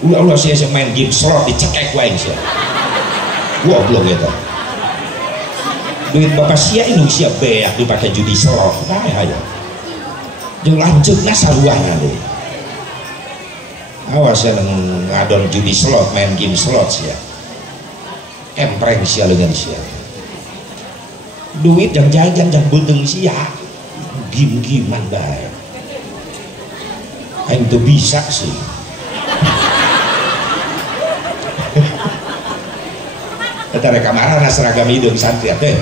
ulah sih main game slot dicekek wae sih. Goblok gitu. Duit bapak sia Indonesia beak dipakai judi slot. Nah aja. Jeung lanceukna saruana deh. Awas ya ngadon judi slot, main game slot sia. Empreng sia leungeun sia. Duit yang jajan yang beuteng sia. Gim-giman bae. Aing teu bisa sih. Eta rek kamarana seragam hideung santri teh.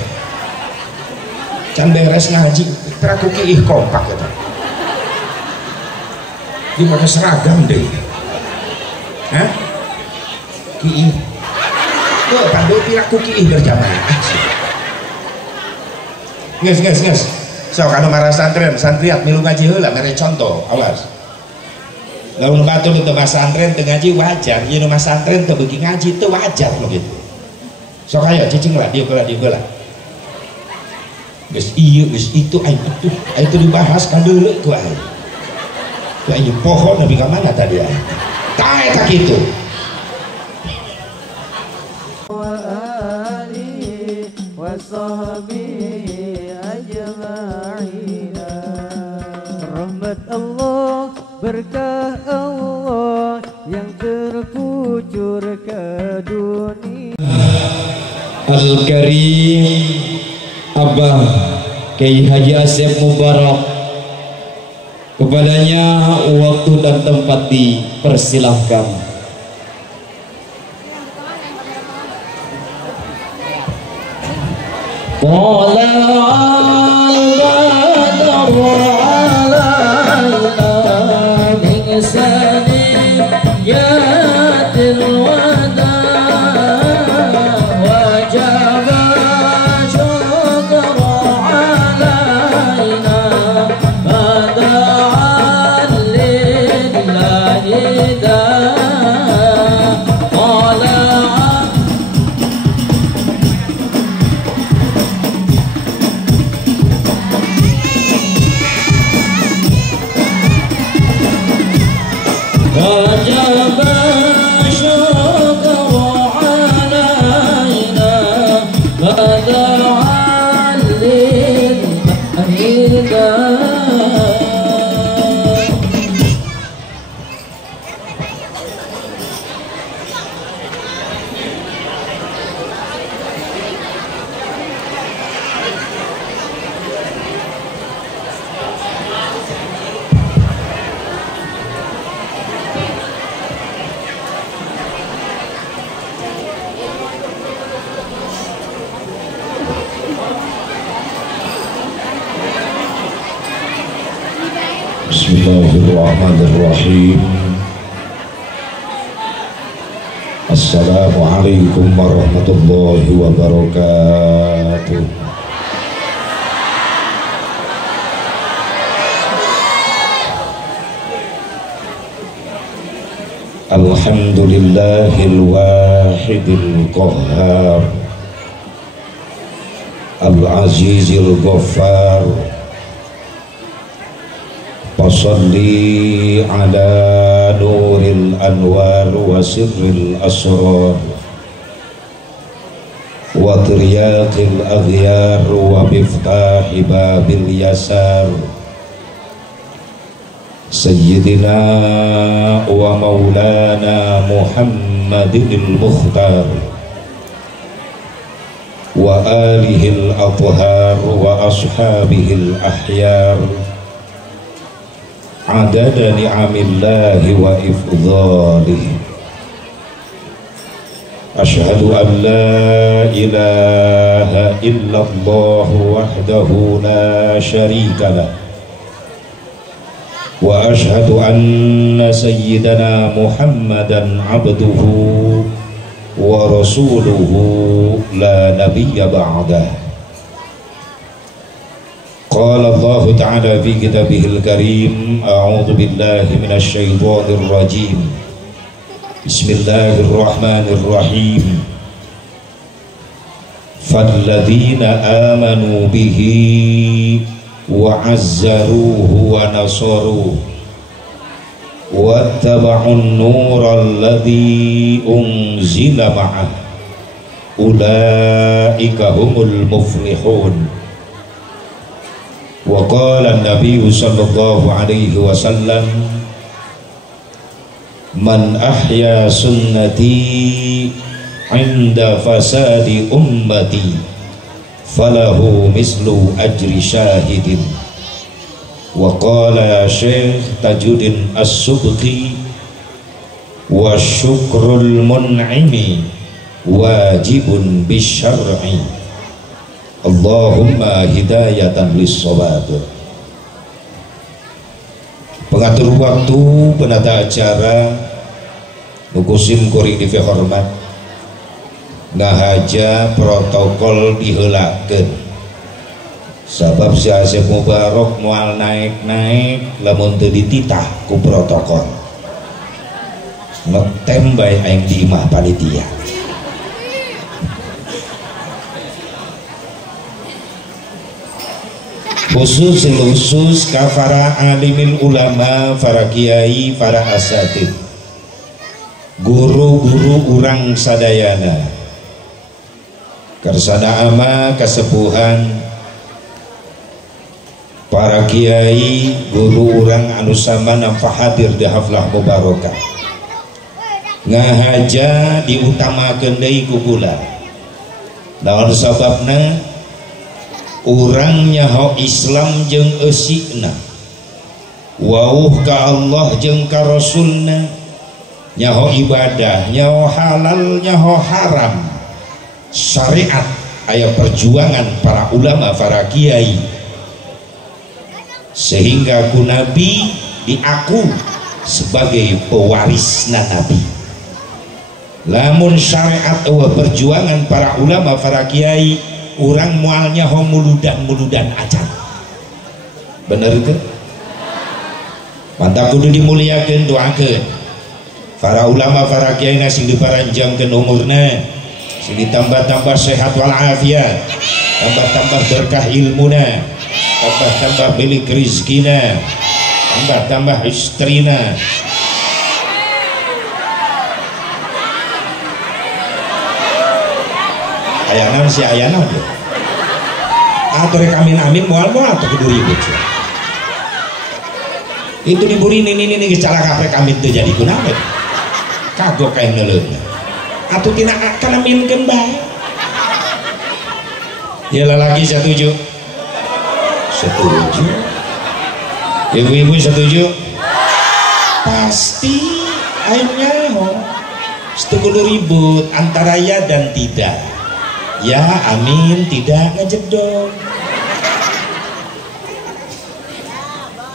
Can beres ngaji, tara ku kiih kompak eta. Di pakai seragam deh. Hah? Kiih. Tuh, kan deu pira ku kiih berjamaah. Geus. Sok anu marah santriat milu ngaji heula mere contoh, awas. Lamun batur teu masantren teu ngaji wajar, ieu nu masantren teu beuki ngaji teu wajar begitu. Sok aya cicing lah dieu geula. Geus ieu geus itu aing itu dibahas ka deuleu ku aing. Ku aing pohon nepi ka mana tadi aing. Tah eta kitu. Wa alihi wa sahbihi ajma'in. Rahmat Allah, berkah Allah yang terkucur ke dunia. Al-Karim Abah Kiai Haji Asep Mubarak, kepadanya waktu dan tempat dipersilahkan. Bismillahirrahmanirrahim. Assalamualaikum warahmatullahi wabarakatuh. Alhamdulillahil wahidil qahhar, al-azizil ghaffar. Wasalli ala nuril anwar wa sirril asrar wa tiryaqil aghyar wa miftahi babil yasar Sayyidina wa maulana Muhammadil Mukhtar wa alihil athhar wa ashabihil ahyar adada ni'amillahi wa ifdhalihi. Asyhadu an la ilaha illallah wahdahu la syarika lah, wa asyhadu anna sayyidana Muhammadan abduhu wa rasuluhu la nabiyya ba'dah. Qala Allah Ta'ala fi kitabihil karim, a'udzu billahi minasy syaithanir rajim. Bismillahirrahmanirrahim. Falladzina amanu bihi wa azzaruhu wa nasaruhu wattaba'un nural ladzi unzila ma'ah ulaika humul muflihun. Wa qala an-nabiy sallallahu alaihi wasallam man ahya sunnati 'inda fasadi ummati falahu mislu ajri syahidin. Wa qala Syekh Tajuddin As-Subki wa syukrul mun'imi wajibun bisyar'i Allahumma hidayatan lis-shawab. Pengatur waktu, penata acara nukusim kuring di hormat ngahaja protokol diheulakeun. Sabab si Asep Mubarok mual naik-naik lamun teu dititah ku protokol. Ngetem bae aing di imah panitia. Khusus ka para alimil ulama, para kiai, para asatid, guru-guru urang sadayana, kersana ama kasepuhan, para kiai, guru urang anu samana hadir di haflah mubarakah. Ngahaja diutamakeun deui ku kula. Naon sababna? Urang nyaho Islam jeung eusikna, wauh ka Allah jeung ka Rasulna, nyaho ibadah, nyaho halal, nyaho haram, syariat, aya perjuangan para ulama, para kiai, sehingga ku Nabi diaku sebagai pewarisna Nabi. Lamun syariat eueuh perjuangan para ulama, para kiai, urang mualnya muludan acan. Bener itu? Mantap kudu dimuliakeun, doakeun para ulama, para kiai sing diparanjangkeun umurna, sing ditambah-tambah sehat wal afiat, tambah-tambah berkah ilmuna, tambah-tambah milik rizkina, tambah-tambah istrina. Ayanan si ayanan ya. Atau rek amin mual atau kudu ribut. Itu diburi ini calaka rek amin teu jadi kunaon. Kagok kae ngeuleutna. Atuh tina kana minkeun bae. Ya lalaki setuju. Setuju. Ibu-ibu setuju? Pasti aing nyaho. Setuju ribut antara ya dan tidak. Ya amin, tidak ngejedok.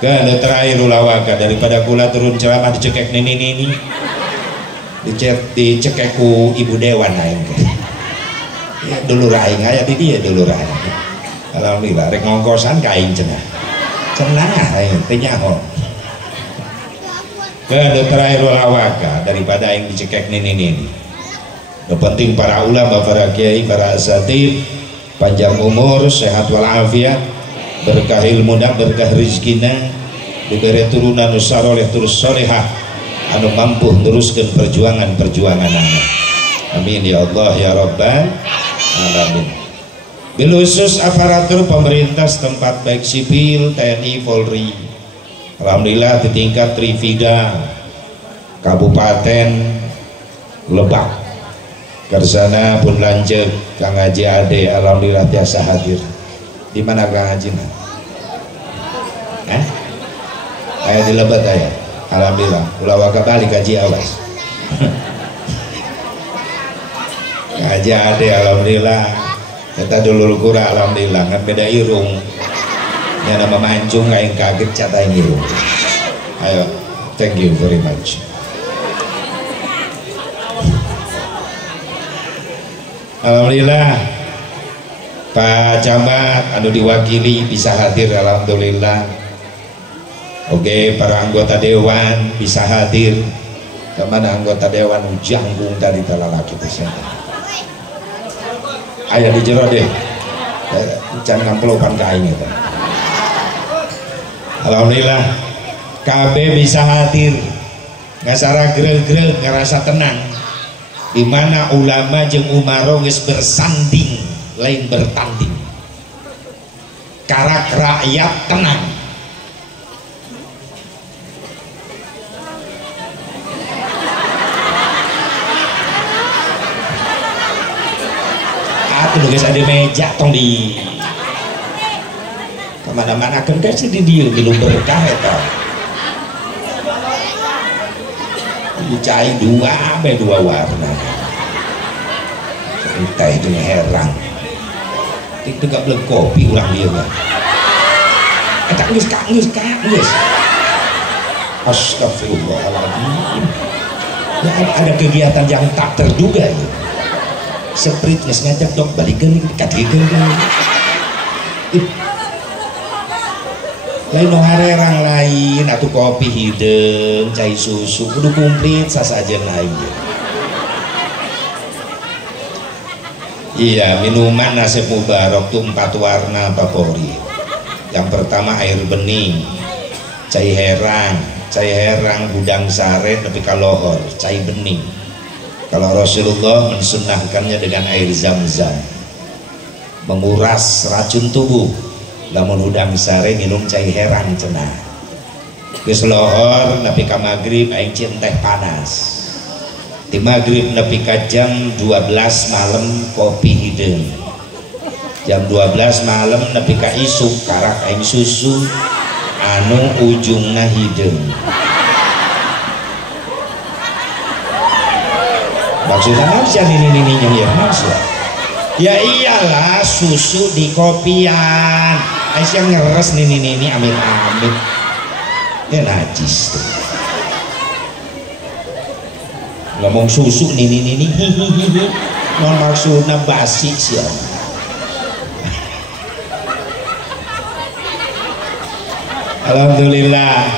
Kada terakhir ulawaka daripada kula turun ceramah dicekek nini dicekek ku ibu dewan aing. Ya dulur aing aya di dieu dulur aing. Alhamdulillah rek ngongkosan ka aing cenah. Cenah aing teh nyaho. Kada terakhir ulawaka daripada aing dicekek nini. Penting para ulama, para kiai, para asatid panjang umur, sehat walafiat, berkah ilmuna, berkah rizkina, diberi turunan usaroleh terus solehah, anu mampu teruskan perjuangan anak. Amin ya Allah ya Rabbal alamin. Bil khusus aparatur pemerintah setempat baik sipil, TNI, Polri, alhamdulillah di tingkat Trivida Kabupaten Lebak Kersana pun lanjut Kang Haji Ade, alhamdulillah tiasa hadir. Di mana Kang Haji? Aya di Lebet aya. Alhamdulillah. Ulah waka balik Haji awas. Kang Haji Ade alhamdulillah. Kita dulur kura alhamdulillah kan beda irung. Nya nama mancung aing kaget cat aing irung. Ayo, thank you very much. Alhamdulillah Pak Camat anu diwakili bisa hadir alhamdulillah. Oke, para anggota dewan bisa hadir. Kemana anggota dewan janggung dari talalaki teh. Aya di jero deh. Can ngamplopan ka aing eta. Alhamdulillah KB bisa hadir. ngasara greg-greg ngerasa tenang, di mana ulama jeung umaro geus bersanding lain bertanding, karak rakyat tenang. Atuh geus ada meja tong di kemana-mana kan kasih di dia minum berkah eta. Dicai dua warna. Kita itu heran. Itu gak belum kopi ulang dia mah. Eta geus. Astagfirullahaladzim. Ya, ada kegiatan yang tak terduga ya. Seprit geus ngajak dok balikeun katikeun. Lain no harerang lain atau kopi hidung, cai susu kudu komplit sasajen lain. Iya, minuman nasib mubarok tuh 4 warna favorit. Yang pertama air bening, cai herang gudang sare tapi kalohor, cai bening. Kalau Rasulullah mensunnahkannya dengan air zam-zam, menguras racun tubuh. Lamun udang sare minum cai herang cenah. Geus lohor nepi ka magrib aing cin teh panas. Di magrib nepi ka jam 12 malam kopi hideung. Jam 12 malam nepi ka isuk karak aing susu anu ujungna hideung. Maksudnya apa sih ini yang maksud? Ya iyalah susu di kopian. Aisyah ngeres ini amit-amit. Ya najis tuh. Ngomong susu ini hihihi. Non maksudnya basi sih. Alhamdulillah.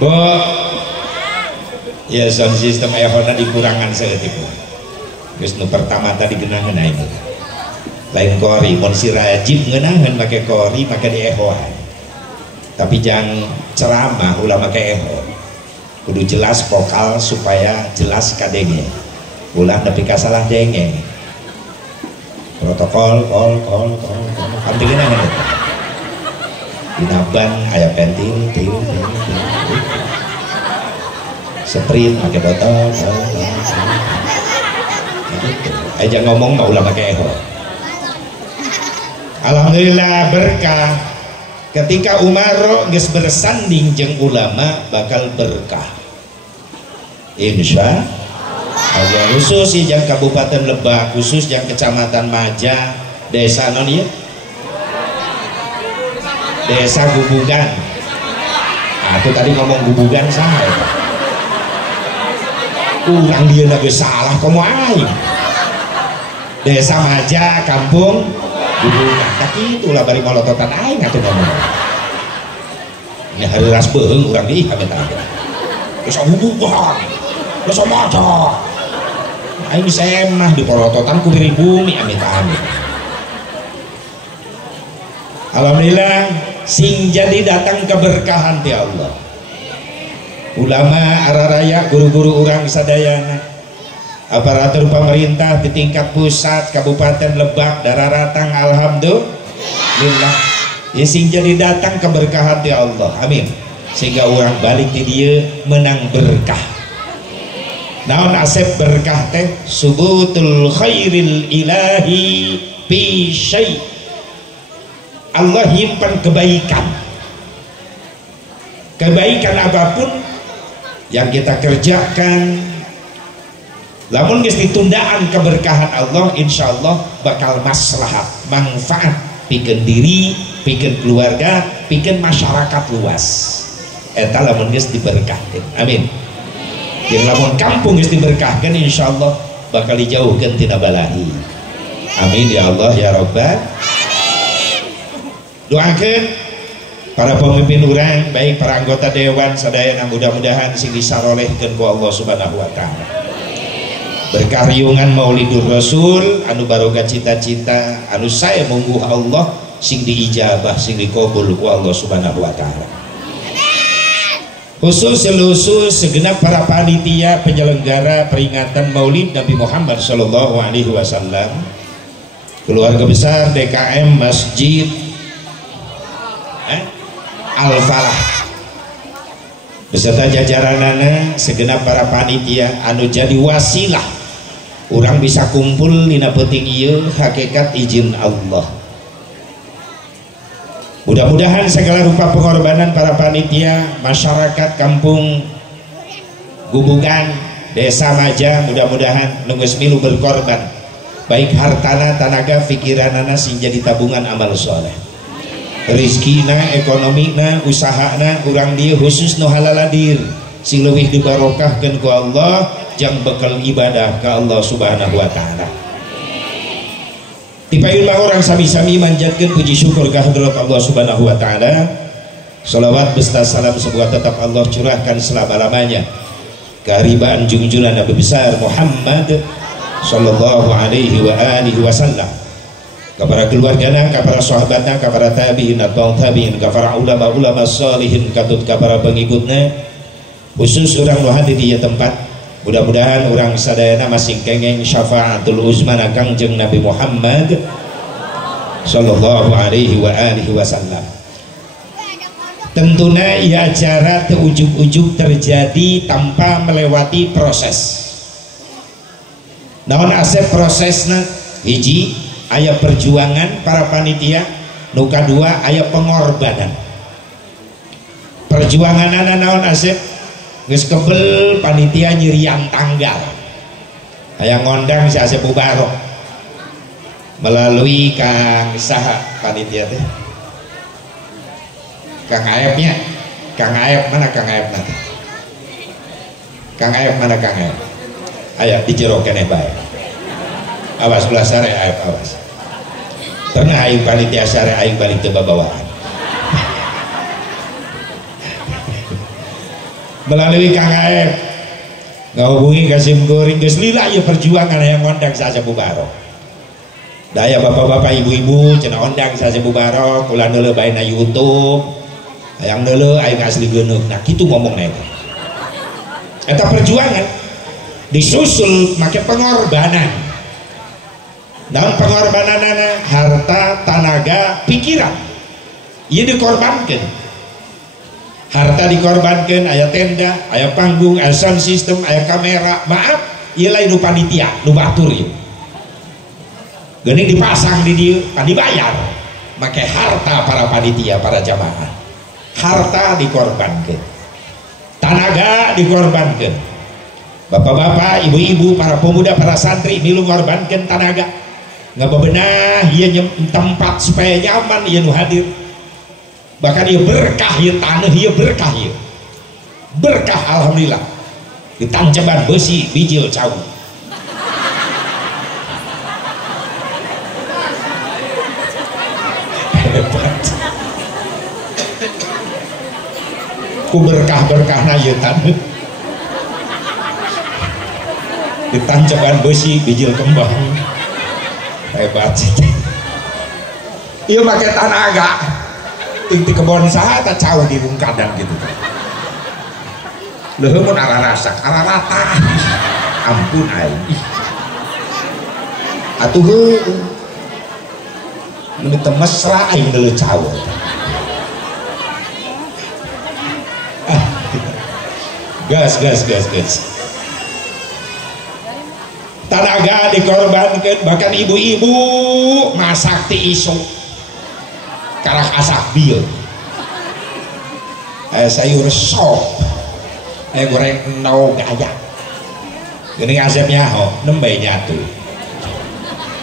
Bu. Ya sound system ehona dikurangan seketik. Geus nu pertama tadi genangan itu. Lain kori, mun si rajib ngeunangan make kori make di ehoan. Tapi jangan ceramah ulah make eho. Kudu jelas vokal supaya jelas kadenge. Ulah nepi ka salah dengeng. Protokol kol. Kanti genangan eta. Dinaban aya pentil, til. Sprint make botol. Aja ngomong mau ulah pakai eho. Alhamdulillah berkah. Ketika Umaro geus bersanding jeung ulama bakal berkah. Insya Allah. Khusus yang Kabupaten Lebak, khusus yang Kecamatan Maja, desa non ieu? Desa Gubugan. Aku tadi ngomong Gubugan saha eta? Urang dia geus salah komo aing. Desa Maja, kampung Gubugan. Tapi itulah bari molototan aing atuh ngomong. Nya hareuras beuheung urang di amit-amit. Desa Gubugan. Desa Maja. Aing semah di polototan ku bumi amit-amit. Alhamdulillah sing jadi datang keberkahan ti Allah. Ulama araraya guru-guru urang sadayana, aparatur pemerintah di tingkat pusat Kabupaten Lebak Dararatang, alhamdulillah ya sing jadi datang keberkahan di Allah, amin, sehingga orang balik di dia menang berkah. Naon asep berkah teh? Subutul khairil ilahi fi syai'. Allah nyimpan kebaikan apapun yang kita kerjakan, lamun geus ditundaan keberkahan Allah, insya Allah bakal maslahat, manfaat pikeun diri, pikeun keluarga, pikeun masyarakat luas. Eta lamun geus diberkahkeun, amin. Yang lamun kampung geus diberkahkeun, insya Allah bakal dijauhkeun tina balahi, amin ya Allah ya Rabbal. Doakeun para pemimpin urang, baik para anggota dewan sadayana, mudah-mudahan sing disarolehkeun ku Allah Subhanahu wa taala. Berkah riungan Maulidur Rasul anu barokah cita-cita anu saya mungguh Allah sing diijabah, sing dikabul ku Allah Subhanahu wa taala. khusus segenap para panitia penyelenggara peringatan Maulid Nabi Muhammad Shallallahu Alaihi Wasallam, keluarga besar DKM Masjid Al-Falah beserta jajaranana, segenap para panitia anu jadi wasilah orang bisa kumpul dina penting ieu hakikat izin Allah. Mudah-mudahan segala rupa pengorbanan para panitia, masyarakat kampung Gubungan, Desa Maja, mudah-mudahan nunggus milu berkorban baik hartana, tenaga, pikiranana sing jadi tabungan amal soleh, rizkina, ekonomina, usahana, urang dia khusus nu halaladir sing leuwih dibarokahkeun ku Allah jang bekal ibadah ke Allah Subhanahu wa taala. Dipayun mah orang sami-sami manjatkeun puji syukur ka hadrat Allah Subhanahu wa taala. Shalawat beserta salam semoga tetap Allah curahkan selama-lamanya keharibaan junjungan Nabi besar Muhammad sallallahu alaihi wa alihi wasallam, kepada keluargana, kepada sahabatna, kepada tabi'in atau tabi'in, kepada ulama-ulama salihin, katut kepada pengikutnya, khusus orang nu hadir di tempat. Mudah-mudahan orang sadayana masing kengeng syafaatul uzma Kangjeng Nabi Muhammad sallallahu alaihi wa alihi wasallam. Tentunya ia acara teujug-ujug terjadi tanpa melewati proses. Naon asep prosesna? Hiji, aya perjuangan para panitia, nu kadua aya pengorbanan. Perjuanganana naon asep? Geus kebel panitia nyirian tanggal. Aya ngondang si Asep Mubarok melalui Kang saha panitia teh? Kang Aepnya. Kang Aep mana Kang Aep nanti? Kang Aep mana Kang Aep? Aya di jero keneh bae. Awas ulah sare Aep awas. Pernah aing panitia sare aing balik teu babawaan. Melalui Kang Aep ngahubungi Kasim Goring geus lila ieu perjuangan yang ngondang sa Asep Mubarok. Daya bapak-bapak ibu-ibu cenah ondang sa Asep Mubarok ulah neuleuh bae na YouTube. Hayang neuleuh aing asli geuneuk. Nah kitu ngomongna eta. Eta perjuangan disusul make pengorbanan. Dalam pengorbananana harta, tenaga, pikiran ieu dikorbankeun. Harta dikorbankan, aya tenda, aya panggung, aya sound system, aya kamera. Maaf, ieu lain nu panitia, nu batur ieu. Geuning dipasang di dieu, pan dibayar. Make harta para panitia, para jamaah. Harta dikorbankan. Tenaga dikorbankan. Bapak-bapak, ibu-ibu, para pemuda, para santri milu ngorbankeun tenaga. Ngabebenah ieu tempat supaya nyaman ieu nu hadir. Bahkan ia berkah ya tanah, ia berkah ya berkah alhamdulillah. Ditancaban besi bijil cau ku berkah-berkahna ya tanah, ditancaban besi bijil kembang hebat. Iya pakai tenaga di kebon saha tak cau di rungkadan gitu. Leuh mun ararasak ararata. Ampun aing. Atuh heuh. Mun teu mesra aing leuh cau. Gas. Tenaga dikorbankan, bahkan ibu-ibu masak ti isu. Karak asak bil, sayur sop, goreng nau gaya, gini asapnya ho, nembai nyatu,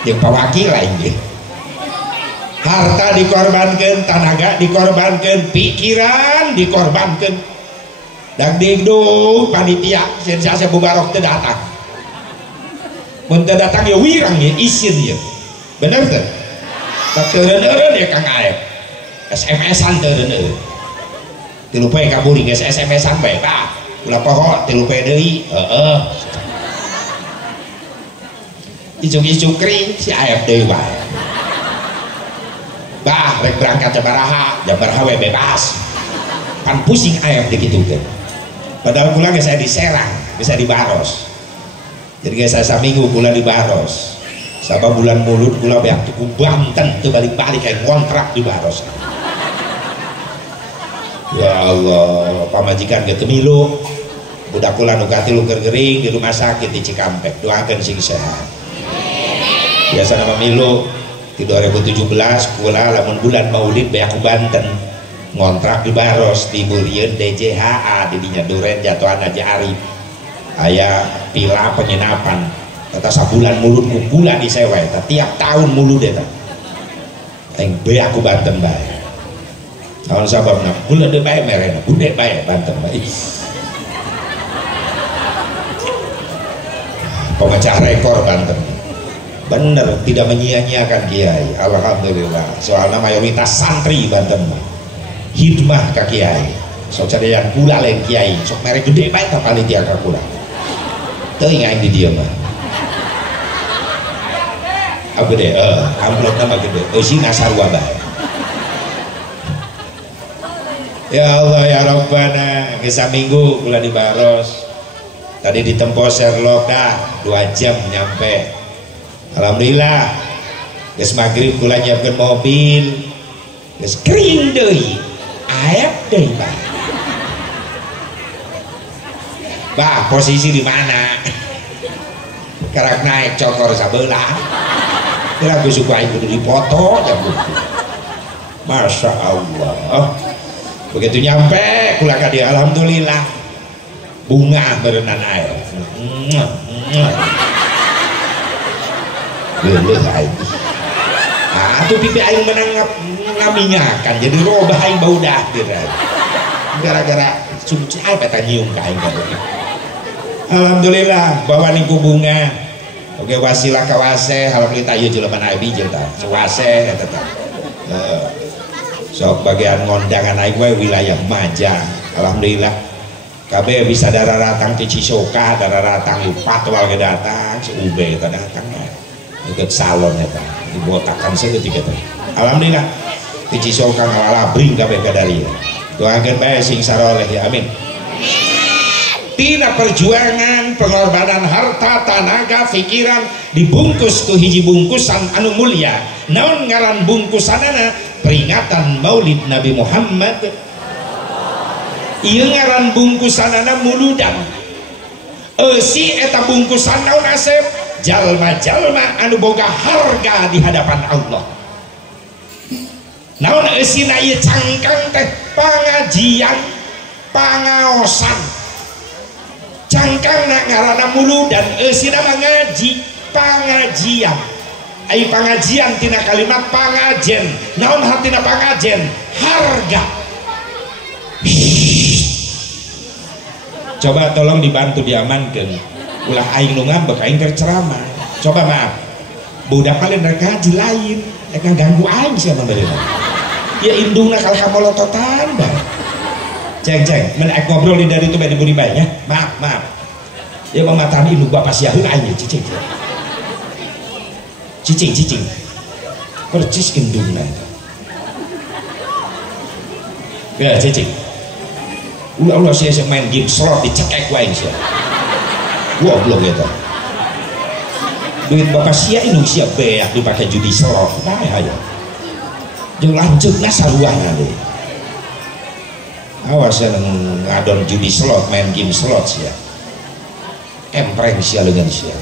yang pawaki lain. Harta dikorbankan, tenaga dikorbankan, pikiran dikorbankan, dan digdo panitia, sensasi Mubarok teu datang, mun teu datang ya wirang ya isin ya, bener teu? Tak teureun ya Kang Aep. SMS-an teureun. Tilu poe kaburi geus SMS-an bae, Pak. Ulah poho tilu poe deui. Heeh. Icuk-icuk kring si Aep deui bae. Bah, rek berangkat jam baraha we bebas. Pan pusing Aep dikitukeun. Padahal kula geus saya di Serang, geus di Baros. Jadi geus saya minggu kula di Baros. Sabab bulan mulut kula beak tuku Banten teu balik-balik kayak ngontrak di Baros. Ya Allah, pamajikan gitu milu. Budak kula nu katilu gering di rumah sakit di Cikampek. Doakeun sing sehat. Biasa nama milu di 2017 kula lamun bulan Maulid beak ku Banten. Ngontrak di Baros di Burieun DJHA di dinya Duren Jatuhan Haji Arif. Aya pila penginapan. Kata sabulan mulut ku kula disewa eta tiap tahun mulut eta. Aing beak ku Banten bae. Tahun sababna kula de bae merena, bude bae Banten bae. Pemecah rekor Banten. Bener tidak menyia-nyiakan kiai. Alhamdulillah. Soalnya mayoritas santri Banten hidmah ka kiai. Sok cadean kula lain kiai, sok merek gede bae ta panitia ka kula. Teu ingat di dieu mah. Aku gede, amplop nama gede. Eusina sarua bae. Ya Allah ya Rabbana, kisah minggu kula di Baros. Tadi ditempo Sherlock dah 2 jam nyampe. Alhamdulillah. Geus magrib kula nyiapkeun mobil. Geus kering deui. Aep deui, Pak. Bah, posisi di mana? Karak naik cokor sabelah. Kira gue suka kudu dipoto ya Bu. Masya Allah. Begitu nyampe kula ka dia alhamdulillah bunga berenang air. Geuleuh aing. Atuh pipi aing menang ngamingakan jadi robah aing bau dah gara-gara suci apa eta nyium ka aing. Alhamdulillah bawa niku bunga. Oke wasilah kawase alhamdulillah ieu jelema abi jeung tah. Wase eta tah. Sok bagian ngondangan aing we wilayah Majang. Alhamdulillah kabeh bisa dararatang ti Cisoka, dararatang di Patwal ge datang, si Ube eta datang ikut salon eta. Dibotakan saeutik eta. Alhamdulillah ti Cisoka ngalalabring kabeh ka dari. Doakeun bae sing saroleh ya amin. Tina perjuangan pengorbanan harta tenaga pikiran dibungkus ku hiji bungkusan anu mulia. Naon ngaran bungkusanana? Peringatan Maulid Nabi Muhammad. Ieu ngaran bungkusanana muludan. Si eta bungkusan naon asep? Jalma-jalma anu boga harga di hadapan Allah. Naon eusina ieu cangkang teh? Pangajian, pangaosan. Cangkang ngaranna muludan eusina mah ngaji, pangajian. Ai pangajian tina kalimat pangajen. Naon hartina pangajen? Harga. Coba tolong dibantu diamankan. Ulah aing nu ngambek aing keur ceramah. Coba maaf. Budak kalian rek ngaji lain, rek ganggu aing sia benerina. Ya indungna kal kamolototan bae. Ceng men ek ngobrol di dari itu bae diburi bae nya. Maaf. Ya mematani indung bapak siaheun aing cicing. Cicing percis indungna eta. Ya cicing. Ulah saya main game slot dicekek wae sia. Goblok eta. Duit bapak sia indung sia beak dipake judi slot. Bae aya. Jeung lanceukna saruahna deui. Awas ya ngadon judi slot, main game slot sia. Empreng sia leungeun sia.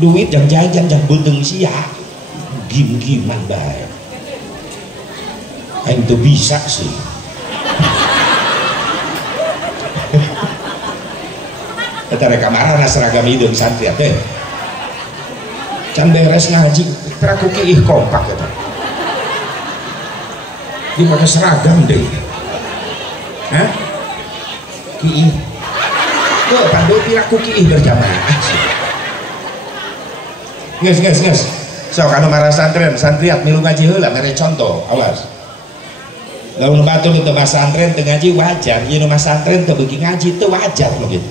Duit yang jajan yang beuteng sia gim-giman bae. Aing teu bisa sih. Eta rek kamarana seragam hideung santri teh. Can beres ngaji, kira kuki ih kompak eta. Di mana seragam deui. Hah? Kiih. Tuh pandu kira kuki ih berjamaah sih. Nges. Sok anu marah santriat milu ngaji heula mere contoh, awas. Lamun batur teu masantren teu ngaji wajar, ieu nu masantren teu beuki ngaji teu wajar begitu.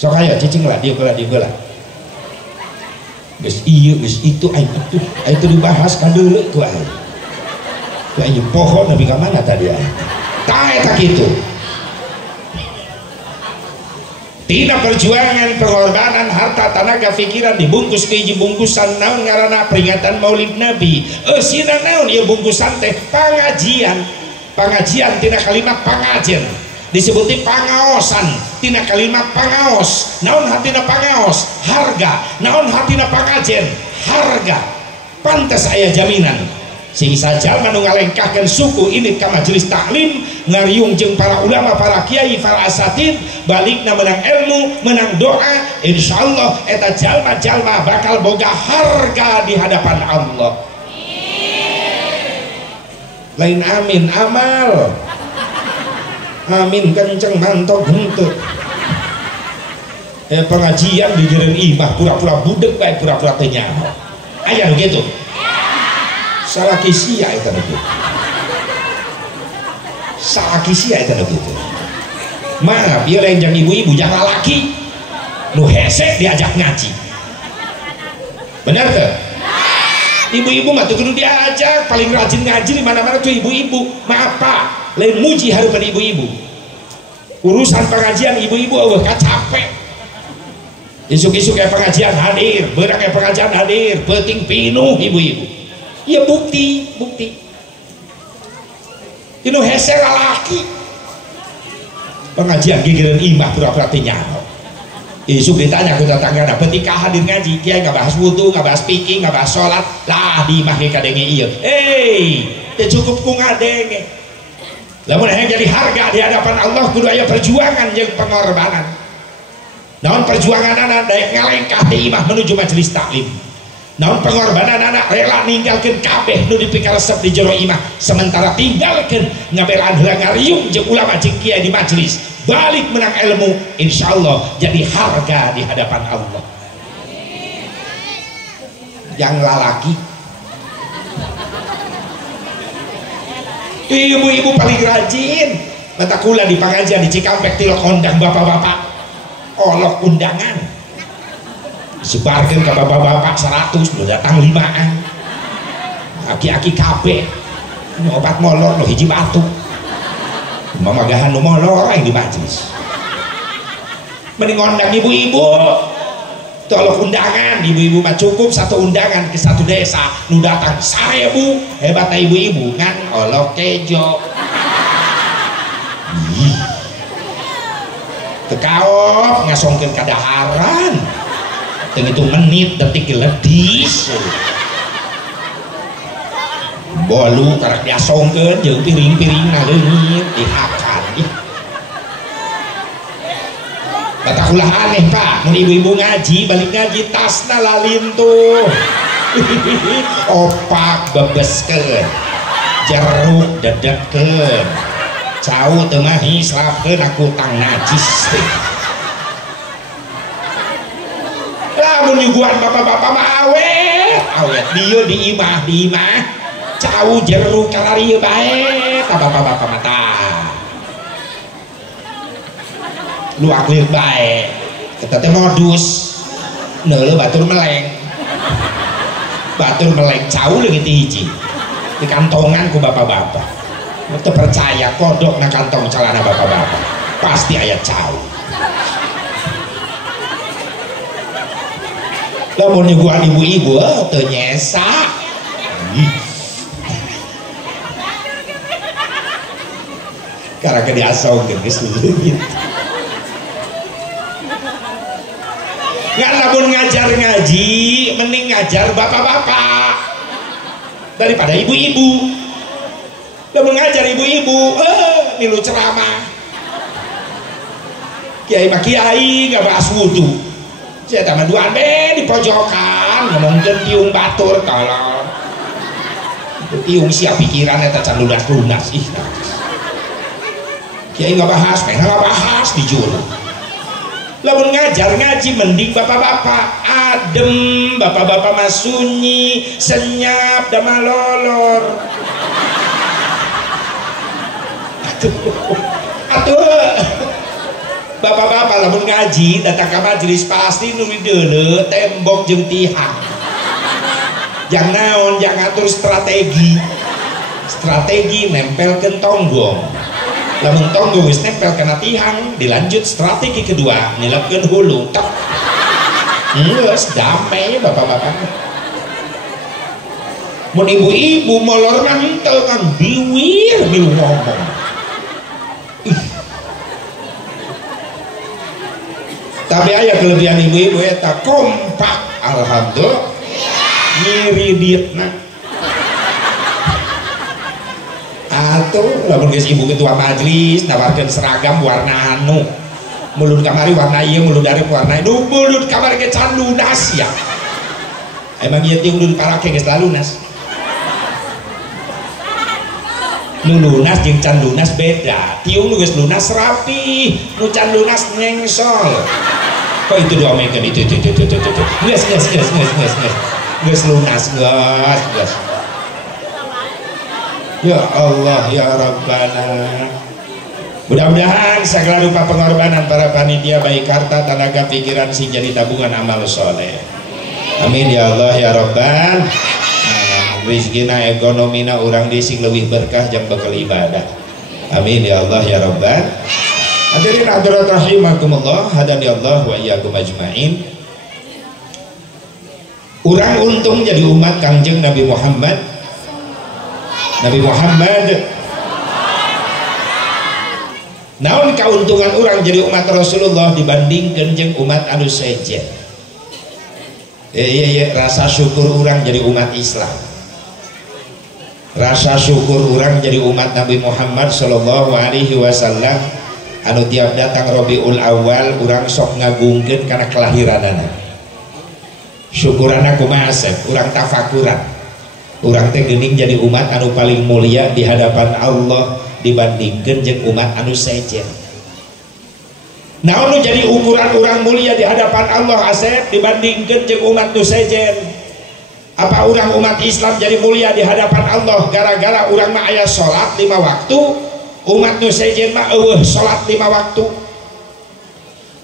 Sok aya cicing lah dia geula. Geus ieu geus itu aing atuh, aya teu dibahas kandeuleu ku aing. Ku aing pohon nepi ka mana tadi aing. Tah eta kitu. tina perjuangan pengorbanan harta tenaga pikiran dibungkus biji bungkusan naon ngaranna peringatan Maulid Nabi sina naon ieu bungkusan teh pangajian tina kalimat pangajian disebuti pangaosan tina kalimat pangaos naon hatina pangaos harga naon hatina pangajian harga pantes aya jaminan sing sajal anu ngalengkahkeun suku ini ka majelis taklim ngariung jeung para ulama para kiai para asatid balikna menang ilmu menang doa insyaallah eta jalma-jalma bakal boga harga di hadapan Allah. Lain amin amal amin kenceng mantap henteu pengajian di jeureun imah pura-pura budeg bae pura-pura teu nyaho aya nu kitu salah kisia itu begitu salah kisia itu begitu maaf ya lain jang ibu-ibu jangan laki nu hese diajak ngaji benar ke ibu-ibu mah tuh kudu diajak paling rajin ngaji di mana-mana tuh ibu-ibu maaf pak lain muji hareupan ibu-ibu urusan pengajian ibu-ibu eueuh capek isuk-isuk kayak pengajian hadir beurang kayak pengajian hadir penting pinuh ibu-ibu ya bukti ini hese lalaki pengajian gigiran imah pura-pura nyaho isuk ditanya ke tetanggana ketika hadir ngaji kiai nggak bahas wudu nggak bahas speaking nggak bahas sholat lah di imah kadenge iya teu cukup ku ngadenge lamun hayang jadi harga di hadapan Allah kudu aya perjuangan jeung pengorbanan naon perjuangan daek ngalengkah di imah menuju majelis taklim naon pengorbanan anak rela ninggalkeun kabeh nu dipikaresep di jero imah sementara tinggalkeun ngabelaan heula ngariung jeung ulama jeung kiai di majelis balik menang ilmu insyaallah jadi harga di hadapan Allah. Yang lalaki ibu-ibu paling rajin mata kula di pengajian di Cikampek tilok undang bapak-bapak olok undangan sebarkan ke bapak-bapak 100 lu datang 5an aki-aki kabeh obat molor lo hiji batu mamagahan lo molor yang di majelis mending ngondang ibu-ibu tolong undangan ibu-ibu mah cukup satu undangan ke satu desa nu datang 1000 hebatnya ibu-ibu ngan olok kejo tekaop ngasongkeun kadaharan tenghitung menit detik ledis bolu karek diasongkeun jeung piring-piringna leungit dihakan kata ulah aneh pak mun ibu-ibu ngaji balik ngaji tasna lalin tuh opak bebeskeun jeruk dedekeun cau teu mah hislapkeun aku tang najis lamun nyuguhan bapak-bapak mah awet dieu di imah cau jeruk kalarieu bae ka bapak-bapak mata lu aklir bae kita teh modus neuleuh batur meleng cau leungit hiji di kantongan ku bapak-bapak teu percaya kodok na kantong celana bapak-bapak pasti aya cau lamun nyuguhan ibu-ibu teu nyesa karena ke diasongkeun geus leungit ngan lamun ngajar ngaji mending ngajar bapak-bapak daripada ibu-ibu lamun ngajar ibu-ibu nilu ceramah kiai mah kiai nggak bahas wudu saya tambah duaan di pojokan ngomongkeun tiung batur tolong tiung siap pikiran eta can lunas ih kiai nggak bahas di juru lamun ngajar ngaji mending bapak-bapak adem bapak-bapak mah sunyi senyap da malolor atuh bapak-bapak lamun ngaji datang ke majelis pasti nu deuleu tembok jeung tihang jangan naon jangan atur strategi nempelkeun tonggong lamun tonggo wis nempel kena tihang, dilanjut strategi kedua nilapkeun hulu tek geus damai bapak-bapak. Mun ibu-ibu molor ngantel kan biwir milu ngomong. Tapi aya kelebihan ibu-ibu eta kompak alhamdulillah nyiri dietna. Atuh lamun geus ibu ketua majelis nawarkeun seragam warna anu mulut kamari warna ieu mulut dari warna ieu mulut kamari ge can lunas ya. Emang ieu tiung dun parake geus lunas. Nu lunas jeung can lunas beda. Tiung nu geus lunas rapi, nu can lunas nengsol. Kok itu diomekeun itu. Geus lunas geus. Ya Allah ya Rabbana. Mudah-mudahan segala rupa pengorbanan para panitia baik harta, tenaga, pikiran sing jadi tabungan amal soleh. Amin ya Allah ya Rabban. Rizkina ekonomina orang dising lebih berkah jang bakal ibadah. Amin ya Allah ya Rabban. Hadirin hadirat rahimakumullah, hadani Allah wa iyyakum ajmain. Urang untung jadi umat Kangjeng Nabi Muhammad. Naon kauntungan orang jadi umat Rasulullah dibandingkan jeung umat anu sejen. Rasa syukur orang jadi umat Islam. Rasa syukur orang jadi umat Nabi Muhammad sallallahu alaihi wasallam anu tiap datang Rabiul Awal orang sok ngagungkeun kana kelahiranana. Syukuranna kumaha asep, urang tafakuran. Urang teh geuning jadi umat anu paling mulia di hadapan Allah dibandingkeun jeung umat anu sejen. Naon nu jadi ukuran urang mulia di hadapan Allah asep dibandingkeun jeung umat nu sejen? Apa urang umat Islam jadi mulia di hadapan Allah gara-gara urang mah aya salat 5 waktu, umat nu sejen mah eueuh salat 5 waktu?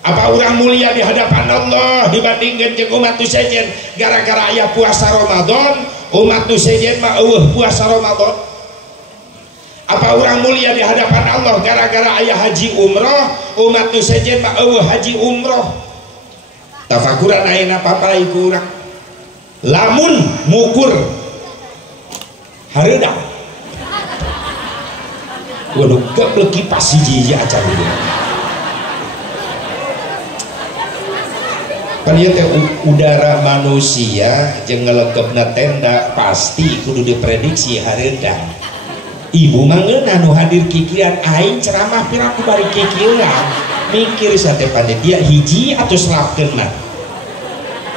Apa urang mulia di hadapan Allah dibandingkeun jeung umat nu sejen gara-gara aya puasa Ramadan, umat nu sejen mah eueuh puasa Ramadan? Apa urang mulia di hadapan Allah gara-gara aya haji umroh, umat nu sejen mah eueuh haji umroh? Tafakuran ayeuna papai ku urang. Lamun ngukur hareudak. Waduh, geblek kipas hiji acan ieu. Kan ieu teh udara manusia jeung ngelegepna tenda pasti kudu diprediksi hareudak. Ibu mah ngeunah nu hadir kikiran aing ceramah pirang bari kikiran mikir sate panitia hiji atuh selapkeun mah.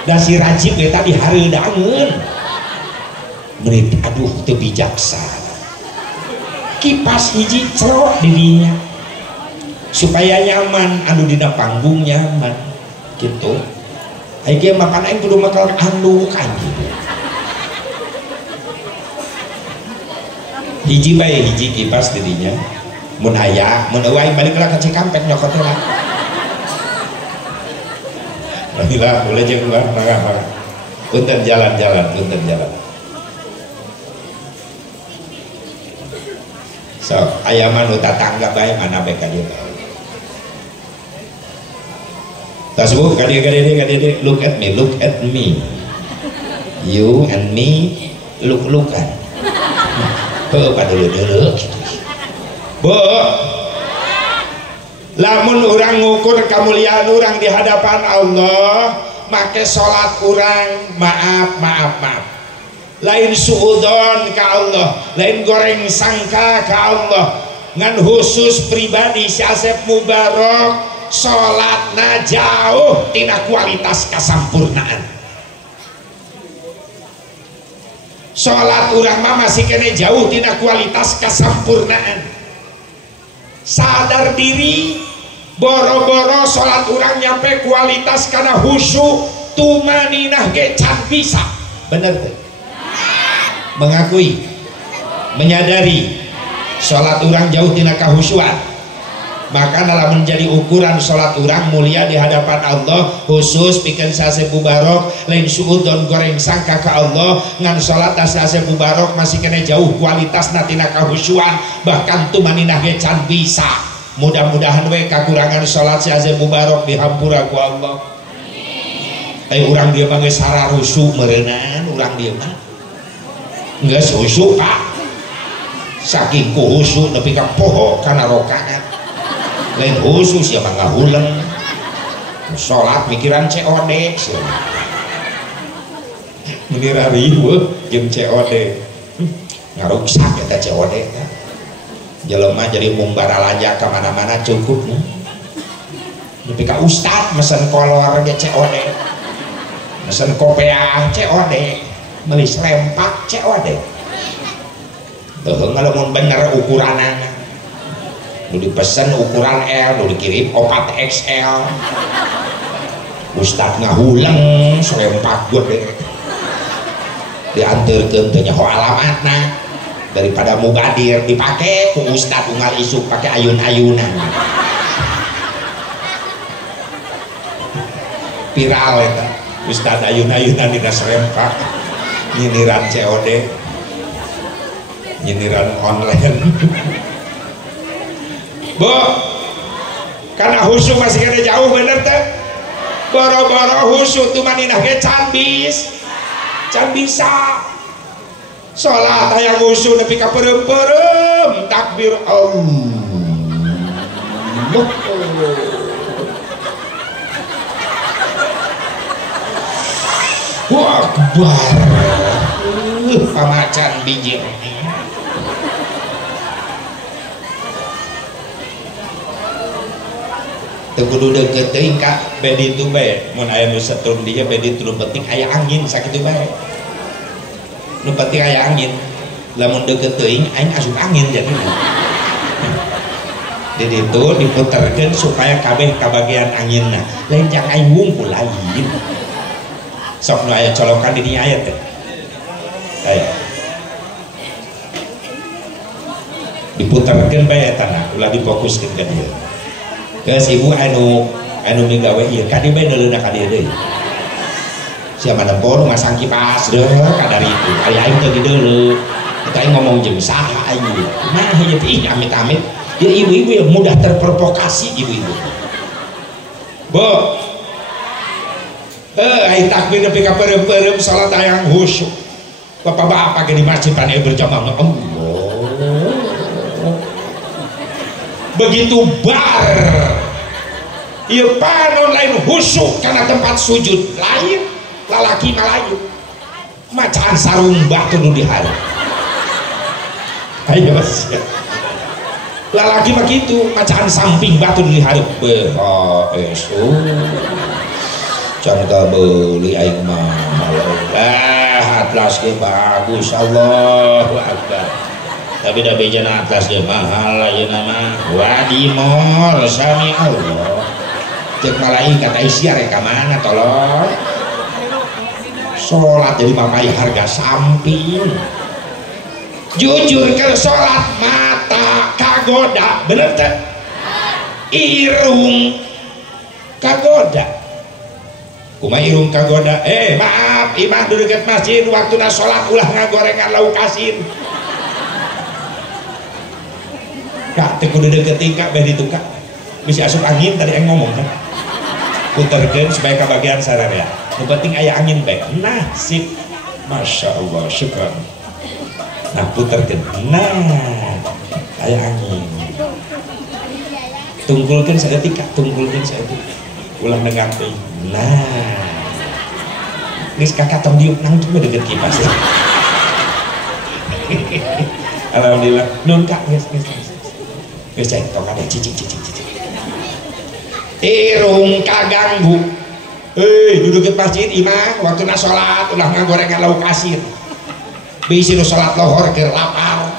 Da si Rajib eta dihareudangeun. Menit aduh teu bijaksana. Kipas hiji cerot di dinya. Supaya nyaman anu dina panggung nyaman gitu. Aing makan aing kudu makan anduk anjing. Hiji bae hiji kipas dirinya mun aya mun eueuh balik lah ka Cikampek nyokot lah. Alhamdulillah boleh jeung keluar mangga. Punten jalan-jalan. So, aya mah nu tatangga bae mana bae ka dieu. Tasbuk ka dieu look at me. You and me look-lookan. Heuh padeuleuk kitu. Bu, lamun urang ngukur kamuliaan urang di hadapan Allah, make salat urang maaf. Lain suudzon ka Allah, lain goreng sangka ka Allah. Ngan khusus pribadi si Asep Mubarok salatna jauh tina kualitas kasampurnaan. Salat urang mah masih kene jauh tina kualitas kasampurnaan. Sadar diri, boro-boro salat urang nyampe kualitas kana khusyuk tumaninah ge can bisa. Bener teh? Mengakui, menyadari salat urang jauh tina kahusyuan. Maka dalam menjadi ukuran sholat orang mulia di hadapan Allah khusus bikin sase bubarok lain suudon goreng sangka ke Allah ngan sholat sase bubarok masih kena jauh kualitas natina kahusyuan bahkan tuh maninah gecan bisa. Mudah-mudahan we kekurangan sholat sase bubarok dihampura ku Allah. Orang dia panggil sara rusuh merenan orang dia mah nggak susu pak saking kuhusu tapi ka poho karena rokaat lain khusus ya mah hulen sholat mikiran COD menira ribu jeung COD ngaruksak eta COD jelema jadi mumbara laja kemana-mana cukup tapi ka ustad mesen kolor ge COD mesen kopiah COD melis lempak COD tuh ngalamun bener ukuranana lu dipesen ukuran L lu dikirim 4 XL ustad ngahuleng serempak gede diantarkeun teh nyaho alamatna daripada mubadir dipake ku ustad unggal isuk pake ayun-ayunan viral eta ustad ayun-ayunan dina serempak nyindiran COD nyindiran online Bu, karena husu masih kena jauh bener teh. Boro-boro husu tuh maninah ge can bisa. Salat hayang husu nepi ka perem-perem takbir Allah. Wah, akbar. Pamacan biji. Kudu deket teuing ka bedi itu bae mun aya nu setrum dia bedi itu penting aya angin sakitu bae nu penting aya angin lamun deket teuing aing asup angin jadi di ditu diputerkeun supaya kabeh kabagian anginna lain jang aing wungkul lain sok nu aya colokan di dieu aya teh aya diputerkeun bae eta na ulah difokuskeun ka dieu geus ibu anu minggawe ieu ka dieu bae neuleuna ka dieu deui sia manepon masang kipas deuh kadari itu ari aing teh deuleu eta aing ngomong jeung saha aing nah ieu teh amit-amit ya ibu-ibu yang mudah terprovokasi ibu-ibu Bu aing takbir nepi ka perem-perem salat hayang khusyuk bapak-bapak ge di masjid pan berjamaah Allah begitu bar ieu panon lain khusyuk karena tempat sujud lain lalaki malayu macaan sarung batu nu dihareup ayo mas lalaki mah kitu macaan samping batu nu dihareup BHSU can kabeuli aing mah atlas ge bagus Allahu akbar tapi dah bejana atlas dia mahal aja nama wadimol sami Allah cek malaikat aisyah reka mana tolong sholat jadi mamai harga samping jujur kalau sholat mata kagoda bener tak irung kagoda kuma irung kagoda maaf imah di dekat masjid waktu na sholat ulah ngagorengan lauk asin kak teh kudu deketin kak bedi itu kak bisa asup angin tadi yang ngomong kan puterkeun supaya kebagian sadar ya yang penting aya angin baik nah sip masya Allah syukran nah puterkeun nah aya angin tunggulkeun saeutik kak tunggulkeun saeutik ulang dengar teh nah geus kakak tong diuk nang teu deket kipas alhamdulillah nun kak geus cek tong ada cicing irung kaganggu duduk ke masjid imam waktu na sholat ulah ngagorengan lauk asin bisi nu sholat lohor ke lapar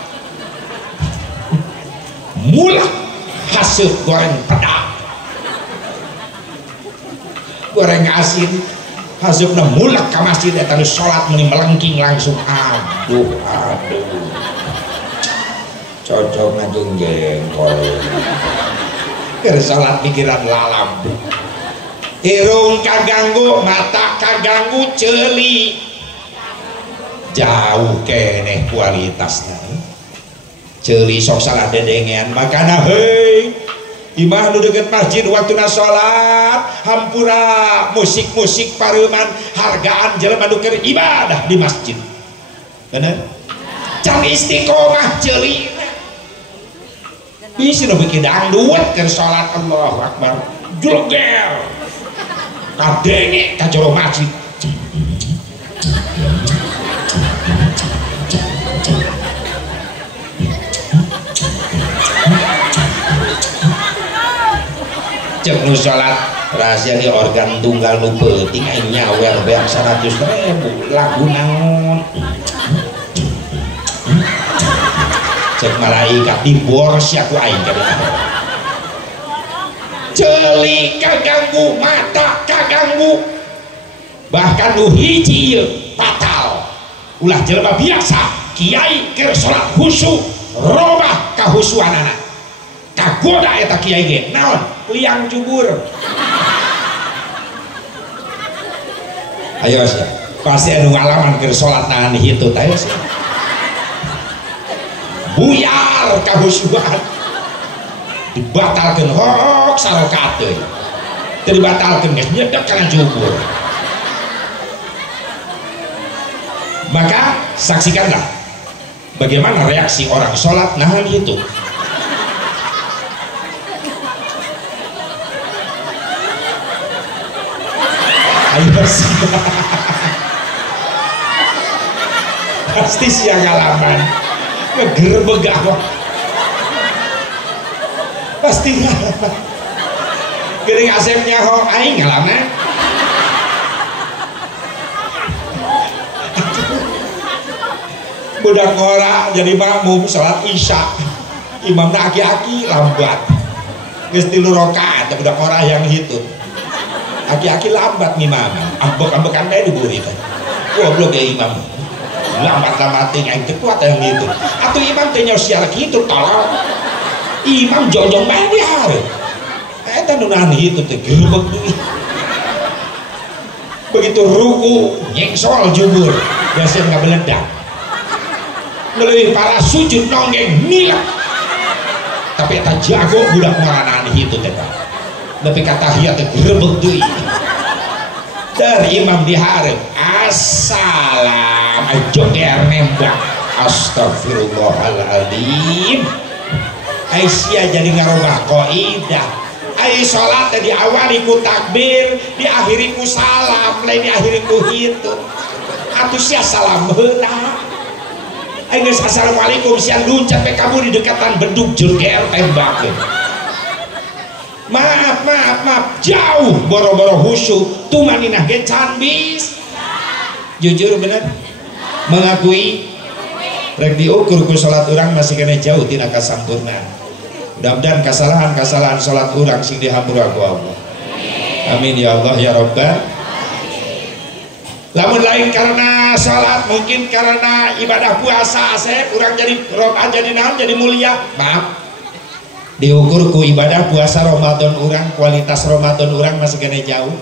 mulak hasil goreng pedak goreng asin hasil na mulak ke masjid eta nu sholat meni melengking langsung aduh cocok ngajeng jengkol keur salat pikiran lalam, irung kaganggu, mata kaganggu, ceuli jauh keneh kualitasna. Ceuli sok salah dedengean makana heuy imah nu deket masjid waktuna salat hampura musik-musik pareuman hargaan jelema nu keur ibadah di masjid. Bener? Can istiqomah ceuli bisa nu bikin dangdut keur salat Allahu Akbar jlegel kadenge ka jero masjid. Cek nu salat rahasia di organ tunggal nu peuting aing nyawer beak 100.000 lagu naon cek malaikat dibor sia ku aing ka dieu. Ceuli kaganggu, mata kaganggu, bahkan nu hiji ieu fatal ulah jelema biasa kiai keur salat khusyuk robah kahusuanana kagoda eta kiai ge naon liang jubur. Ayo sih pasti anu ngalaman keur salat nahan hitu teh sih buyar kahusuan dibatalkeun hok sarokat teh teu dibatalkeun geus nyedek kana jubur. Maka saksikanlah bagaimana reaksi orang sholat nahan itu. Ayo sih pasti siang ngalaman ngegerebegah kok pasti ngalaman gering asepnya kok aing ngalaman. Budak ngora jadi makmum sholat isya imamna aki-aki lambat geus 3 rakaat budak ngora yang hitut aki-aki lambat ngimaman ambek-ambekan bae di buri teh goblok ya imam lambat-lambat ting aing teu kuat yang gitu atuh imam teh nyosiar kitu tolong imam jonjong bae di hareup eta nu nahan hitut teh gerebeg deui begitu ruku nyengsol jubur biasa ngabeledak lebih para sujud nonggeng nilak tapi eta jago budak ngoranaan itu teh tapi kata hiat teh gerebeg deui dari imam di hareup assalam joger nembak astagfirullahaladzim Aisyah jadi ngarubah qaidah ai salat teh diawali ku takbir diakhiri ku salam lain diakhiri ku hitu atuh sia salam heula. Aing geus assalamualaikum siang luncat pe kabur di dekatan bedug jeger tembakeun. Maaf jauh boro-boro khusyuk tumaninah ge can bis. Jujur bener mengakui rek diukur ku salat urang masih kena jauh tina kasampurnaan. Mudah-mudahan kesalahan salat urang sing dihampura ku Allah. Amin ya Allah ya Rabbal. Lamun lain karena salat mungkin karena ibadah puasa asep urang jadi rokat jadi naon jadi mulia maaf diukur ku ibadah puasa Ramadan urang kualitas Ramadan urang masih kena jauh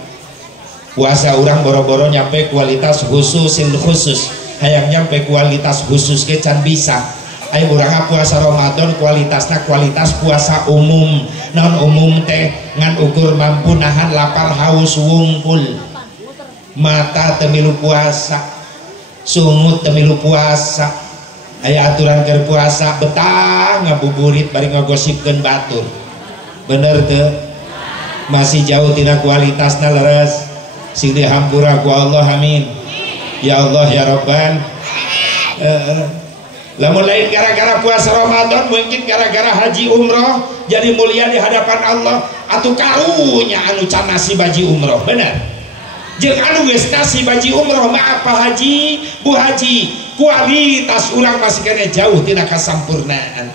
puasa urang boro-boro nyampe kualitas khusus hayang nyampe kualitas khusus ke can bisa ayo urang puasa Ramadan kualitasnya kualitas puasa umum non umum teh ngan ukur mampu nahan lapar haus wungkul mata temilu puasa sungut temilu puasa aya aturan keur puasa betah ngabuburit bari ngagosipkeun batur bener teu masih jauh tina kualitasna leres sing dihampura ku Allah amin ya Allah ya Rabban. Lamun lain gara-gara puasa Ramadan mungkin gara-gara haji umroh jadi mulia di hadapan Allah atuh karunya anu can nasib haji umroh bener jeung anu geus nasib haji umroh mah apa haji bu haji kualitas urang masih kena jauh tina kasampurnaan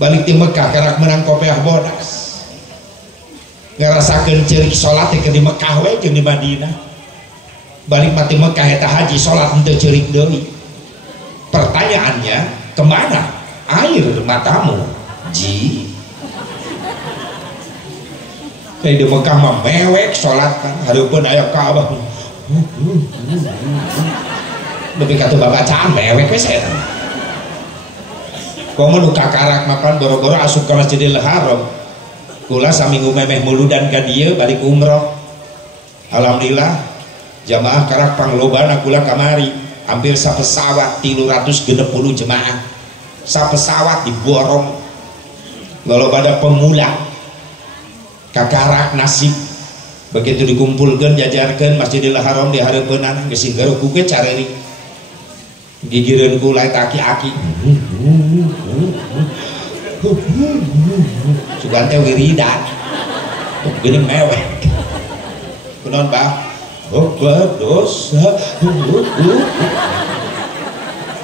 balik di Mekah karak menang kopiah bodas ngarasakeun ceurik salat teh di Mekah we jeung di Madinah balik mati Mekah eta haji salat henteu ceurik deui pertanyaannya kemana air matamu ji Kayak di Mekah mah mewek sholat kan, hareupeun aya Ka'bah. Lebih kata babacaan mewek wes eta. Komo nu kakarak makan boro-boro asup ka Masjidil Haram. Kula saminggu memeh muludan ka dieu balik umroh. Alhamdulillah jamaah karak panglobana kula kamari hampir sapesawat 360 jemaah. Sapesawat diborong. Lalu pada pemula kakarak nasib begitu dikumpulkan jajarkan Masjidil Haram di hareupeunana geus garuku ge careri gigireun ku lain aki-aki sugan teh wiridan gini mewek kunaon bah dosa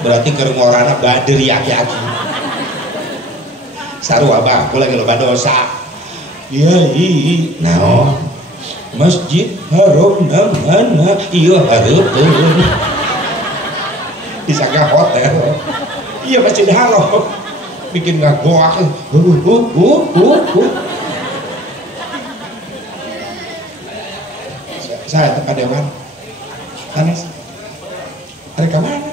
berarti keur ngorana bader aki-aki sarua bah ku lagi loba dosa. Iya, naon Masjid Haram namana iya hareupeun disangka hotel iya Masjid Haram bikin ngagoak saya tepat dewan Anes ada kemana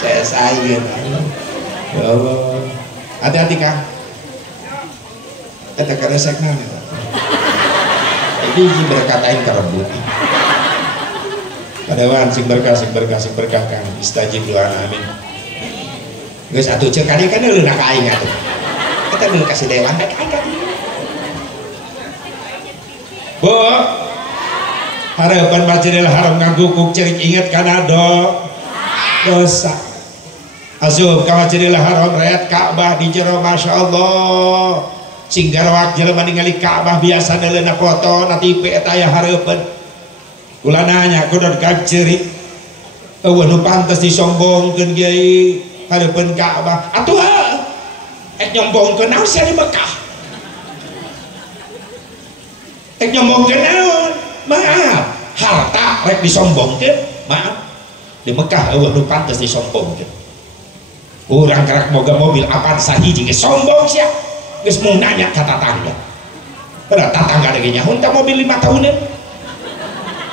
saya sayang ya Allah, hati-hati Kang. Eta keresek nang eta. Jadi berkatain kerebut. Kadewan sing berkah Kang. Istajib doa amin. Geus atuh ceuk kade kan leuna ka aing atuh. Eta deui kasih dewan baik aing ka dieu. Bu, hareupeun Masjidil Haram ngagukuk cerik inget kana dosa. Asup ka Masjidil Haram reat Ka'bah di jero Masya Allah sing garwak jelema ningali Ka'bah biasa leuna foto na tipe eta aya hareupeun kula nanya kudu ka ceurik eueuh nu pantes disombongkeun ge hareupeun Ka'bah atuh nyombongkeun naon sia di Mekah nyombongkeun naon maaf harta rek disombongkeun maaf di Mekah eueuh nu pantes disombongkeun. Orang kerak boga mobil Avanza hiji geus sombong sia geus mau nanya ka tatangga padahal tatangga lagi nyahun ta mobil 5 tahunan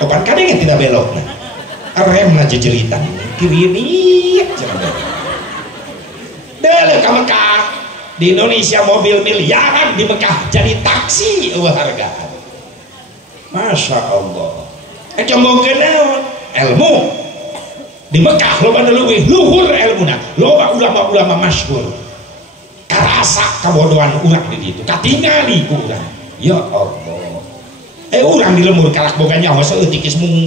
opan kadenge tidak belokna remna jejeritan kiri cenah deuleu ka Mekah di Indonesia mobil miliaran di Mekah jadi taksi eueuh hargaan Masya Allah combongkeun naon ilmu di Mekah loba leuwih luhur ilmuna loba ulama-ulama masyhur karasa kabodohan urang di ditu katingali ku urang ya Allah urang di lemur kalak boga nyawa saeutik geus mung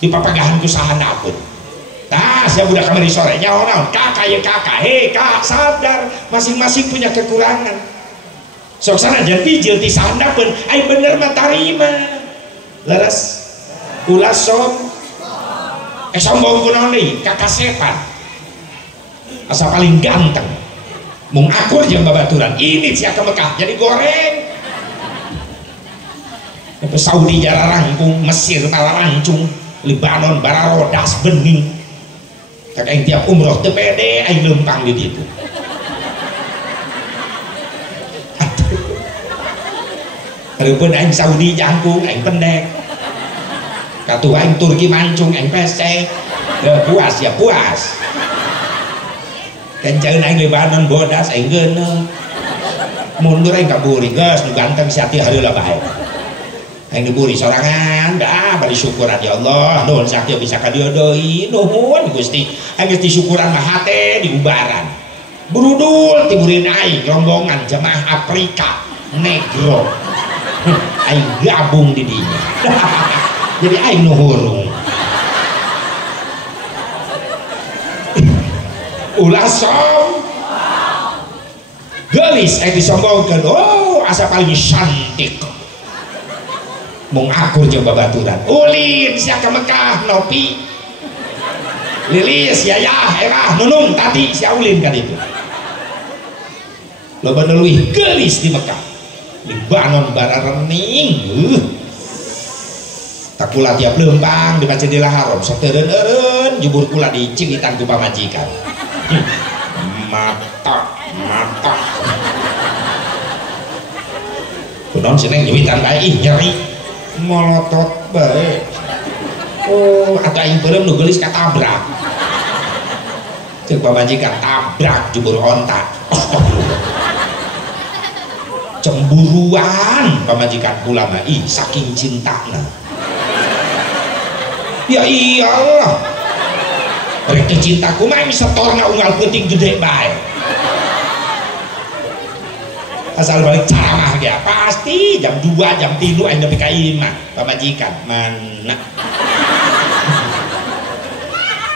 dipapagahan ku saha napeun tah sia budak kamari sore nyawa naon kakak ya kakak kak sadar masing-masing punya kekurangan sok sanajan pijil ti saha napeun ai bener mah tarima leres ulah sombong kunaon deui kakak sepan asa paling ganteng mung akur jeung babaturan ini sia ka Mekah jadi goreng ke Saudi jara rangkung Mesir malah rancung Libanon bararodas bening tak aing tiap umroh teu pede aing leumpang di ditu hareupeun aing Saudi jangkung aing pendek katu aing Turki mancung aing pesek puas ya puas kencaeun aing Lebanon bodas aing geuneuh mundur aing kaburi geus nu ganteng siati hareula bae aing diburi sorangan dah bari syukuran ya Allah nuhun sakieu bisa ka dieu deui nuhun Gusti aing geus disyukuran mah hate diubaran brudul tiburin aing rombongan jamaah Afrika negro aing gabung di dinya jadi aing nu hurung ulah gelis aing disombongkeun oh asa paling cantik mung akur jeung babaturan ulin sia ka Mekah nopi lilis yayah erah nunung tadi sia ulin ka ditu loba nu leuwih gelis di Mekah Libanon bararening tak kula tiap leumpang di Masjidil Haram sateureun-eureun jubur kula dicinitan ku pamajikan mata kunon sini nyewitan bae nyeri molotot bae. Oh atau aing beureum nu geulis katabrak ceuk pamajikan tabrak jebur ontak. Cemburuan pamajikan kula mah ih saking cintana. Ya iyalah rek cintaku mah setorna unggal peuting gede bae. Asal balik ceramah ya pasti jam 2 jam 3 aing nepi ka imah pamajikan mana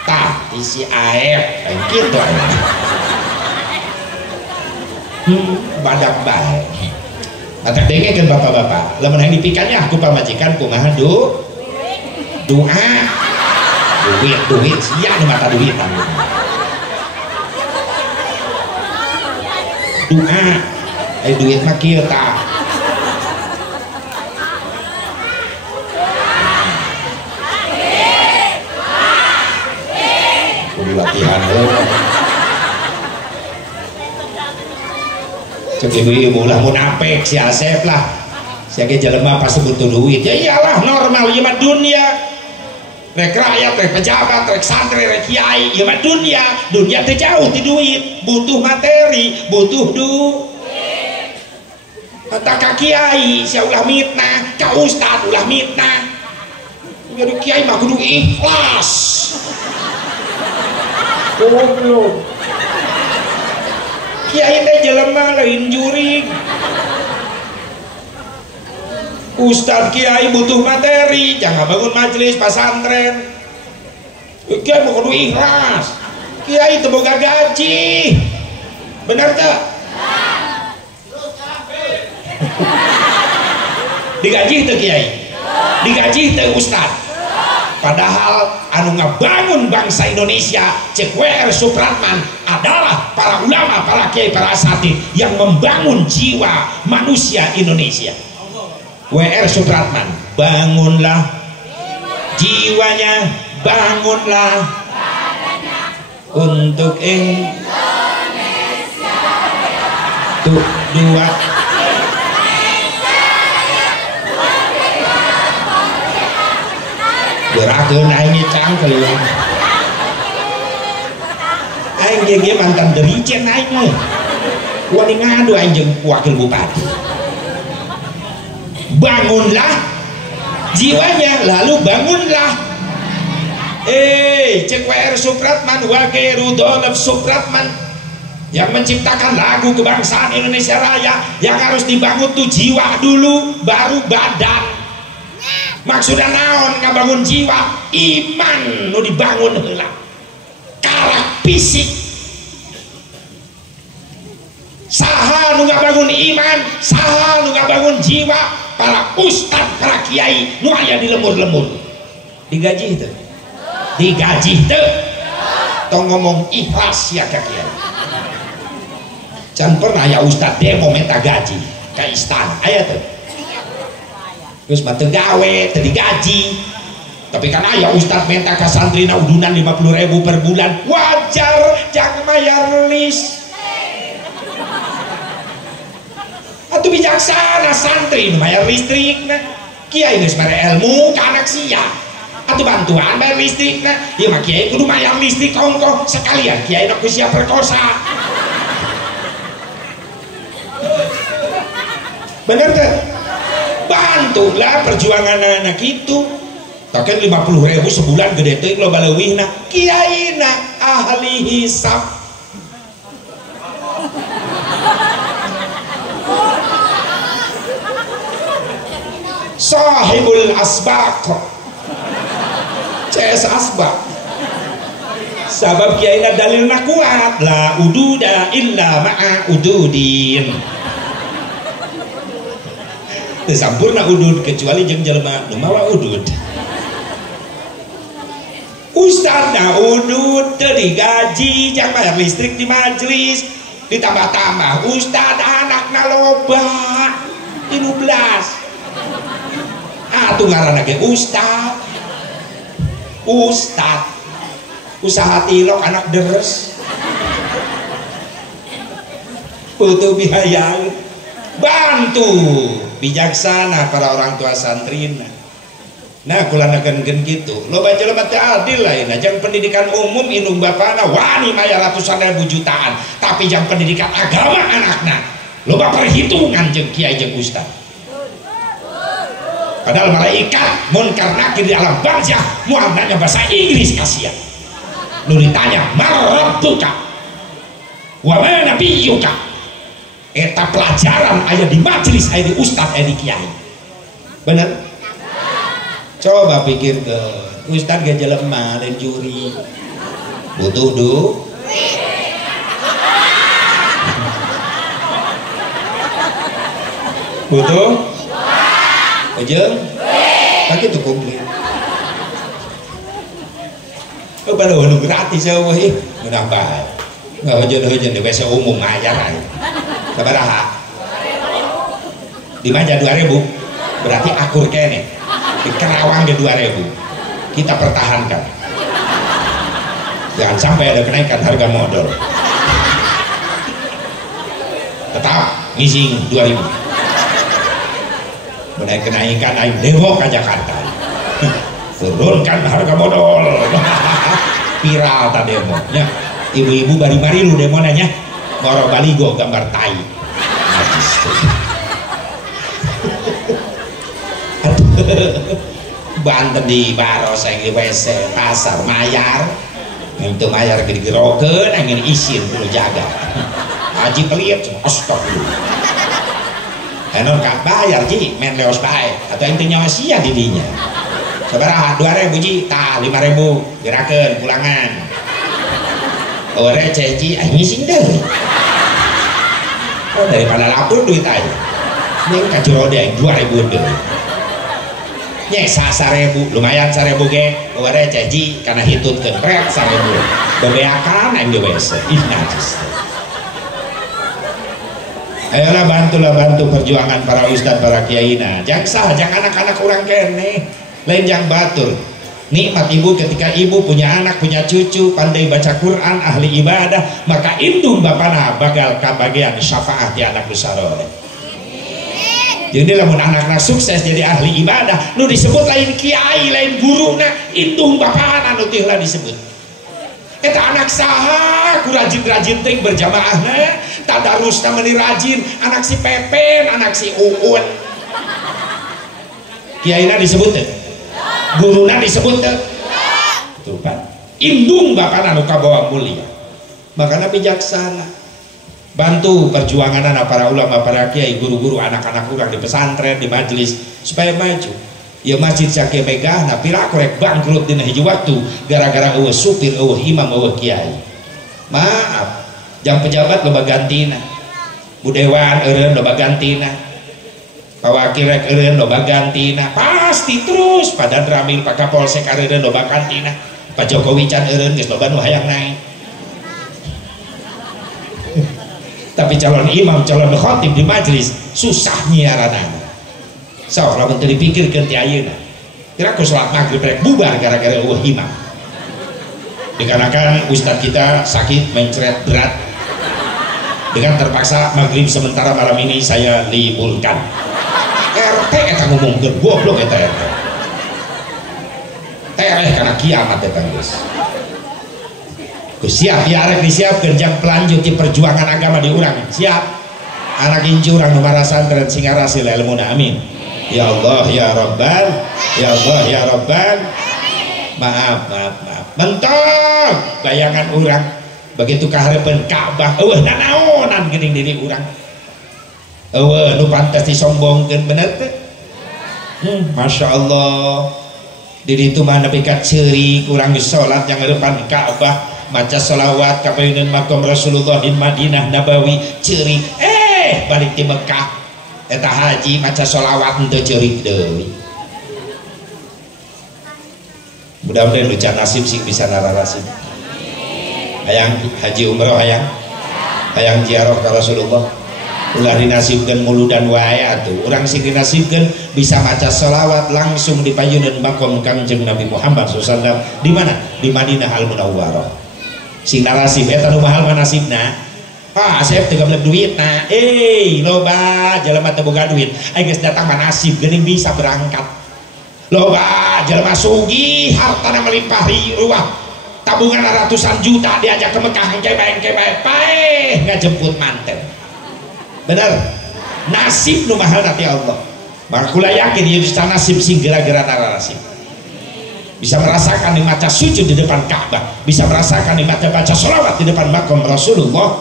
tah isi aep kayak gitu badak bae matak dengekeun bapak-bapak lamun hayang dipikannya aku pamajikan kumaha doa duit sia nu mata duitan doa duit mah kieu tah kudu latihan cek ibu-ibu lah munafik si Asep lah si age jelema pas sebut duit ya iyalah normal ieu mah dunia rek rakyat rek pejabat rek santri rek kiai ieu mah dunia teh jauh ti duit butuh materi butuh duit tak ka kiai sia ulah mitnah ka ustad ulah mitnah jadi kiai mah kudu ikhlas goblok kiai teh jelema lain jurig ustad kiai butuh materi jangan bangun majelis pesantren kiai mah kudu ikhlas kiai teu boga gaji bener teu digaji teu kiai digaji teu ustad padahal anu ngabangun bangsa Indonesia cek W.R. Supratman adalah para ulama, para kiai, para asatidz yang membangun jiwa manusia Indonesia. W.R. Supratman bangunlah jiwanya bangunlah untuk Indonesia tuh dua gerakeun aing cangkel aing ge mantan dirjen aing mah wani ngadu aing jeung wakil bupati bangunlah jiwanya lalu bangunlah cek W.R. Supratman Wage Rudolf Supratman yang menciptakan lagu kebangsaan Indonesia Raya yang harus dibangun tuh jiwa dulu baru badan. Maksudnya naon ngabangun jiwa iman nu dibangun heula karak fisik saha nu ngabangun iman saha nu ngabangun jiwa para ustad para kiai nu aya di lemur-lemur digaji teu tong ngomong ikhlas ya ka kiai can pernah ya ustad demo minta gaji ka istana aya teu terus mah teu gawe teu digaji tapi kan aya ustad minta ka santrina udunan 50.000 per bulan wajar jangan bayar list atuh bijaksana santri nu bayar listrikna kiai geus mere ilmu ka anak sia atuh bantuan bayar listrikna ieu mah kiai kudu bayar listrik ongkoh sekalian kiai na ku sia perkosa bener teh bantulah perjuangan anak itu takkan 50.000 sebulan gede teh loba leuwihna kiaina ahli hisab sahibul asbaq CS asbaq sabab kiaina dalilna kuat la ududa illa ma'a ududin sampurna udud kecuali jeung jelema nu mawa udud ustadna udud teu digaji jang bayar listrik di majelis ditambah-tambah ustad anakna loba 13 atuh ngaranna ge ustad usaha tilok anak deres butuh biaya. Bantu bijaksana para orang tua santrina. Nah kulanakeun gitu lo baca lo mati adil lain jangan pendidikan umum indung bapana wani maya ratusan ribu jutaan tapi jangan pendidikan agama anakna lo perhitungan jeung kiai jeung ustad. Padahal malaikat munkar nakir di alam barzah mual nanya bahasa Inggris kasihan. Lu ditanya marabbuka wa ma nabiyyuka, eta pelajaran aya di majelis, aya di ustad, aya di kiai. Bener? Coba pikir ke ustad ge jelema lain juri butuh duit. Butuh ujung pakai itu komplit. Oh baru nu gratis ya wah ih udah baik nggak hujan di WC umum aja kan sabaraha di Maja 2000 berarti akur kene di Kerawang di 2000 kita pertahankan jangan sampai ada kenaikan harga modal tetap ngising 2000 menaik kenaikan ayo demo ke Jakarta turunkan harga modal viral tak demo ya ibu-ibu bari-bari lu demo nanya ngoro baligo gambar tai Banten di Baros yang di WC pasar mayar itu mayar gede-geroken ingin isin perlu jaga haji peliat astagfirullah enon kak bayar ji men leos bae atau intinya sia didinya sabaraha 2000 ji tah 5000 gerakeun pulangan ore ceci ngising deui daripada lapur duit aja ning kacurode 2000 deui nya 1000 lumayan 1000 ge ore ceci kana hitutkeun rek 1000 bebeakan aing di WC ih najis. Ayolah bantu perjuangan para ustad para kiaina jangan anak-anak orang kene lain yang batur nikmat ibu ketika ibu punya anak punya cucu pandai baca Quran ahli ibadah maka indung bapana bakal kabagian syafaat di anak besarone. Jadi lamun anakna sukses jadi ahli ibadah nu disebut lain kiai lain guruna indung bapana nu teh lah disebut. Eta anak saha ku rajin-rajin ting berjamaahna tadarusna meuni rajin anak si Pepen anak si Uun kiaina disebut teh guruna disebut teh tuh Pak indung bapana nu kabawa mulia makana bijaksana bantu perjuangan anak para ulama para kiai guru-guru anak-anak urang di pesantren di majelis supaya maju. Ya masjid sakit megah nah pira korek bangkrut dina hiji waktu gara-gara eueuh supir eueuh imam eueuh kiai maaf jang pejabat loba gantina budewan eureun loba gantina pawakil rek eureun loba gantina pasti terus pada Dramil Pak Kapolsek eureun loba gantina Pak Jokowi can eureun geus loba nu hayang naik tapi calon imam calon khatib di majelis susah nyiaranana. So, lamun teu dipikirkeun ti ayeuna. Kira ku salat maghrib rek bubar gara-gara eueuh imam. Dikarenakan ustaz kita sakit mencret berat. Dengan terpaksa maghrib sementara malam ini saya liburkan. RT eta ngomongkeun goblok eta RT. Tereh kana kiamat eta geus. Ku siap ya arek disiapkeun jang pelanjut di perjuangan agama di urang. Siap. Anak incu urang nu marasantren singarasil ilmuna amin. Ya Allah ya Rabbal ya Allah ya Rabbal maaf mentok bayangan orang begitu kaharepan Ka'bah eueuh nanaonan geuning diri urang eueuh nu pantes disombongkeun bener teh Masya Allah di ditu mah nepi ka ceurik urang geus salat yang harapan Ka'bah maca sholawat ka payeuneun makom Rasulullah di Madinah Nabawi ceurik balik di Mekah eta haji maca sholawat untuk ceurik deui mudah-mudahan nu can nasib sing bisa narasib hayang haji umroh hayang ziarah ka Rasulullah ulah dinasibkeun muludan wae atuh urang sing dinasibkeun bisa maca sholawat langsung di payeuneun makom Kangjeng Nabi Muhammad SAW di mana di Madinah Al Munawwarah sing narasib eta nu mahal nasibna Asep teu gablek duit nah loba jelema teu boga duit aya geus datang mah nasib geuning bisa berangkat. Loba jelema sugih hartana melimpah ruah tabungan ratusan juta diajak ke Mekah engke bae paeh ngajemput manten. Bener nasib nu mahal nanti Allah. Maka kula yakin ieu bisa nasib sing gara-gara nasib. Bisa merasakan nikmatnya sujud di depan Ka'bah, bisa merasakan nikmatnya baca sholawat di depan makam Rasulullah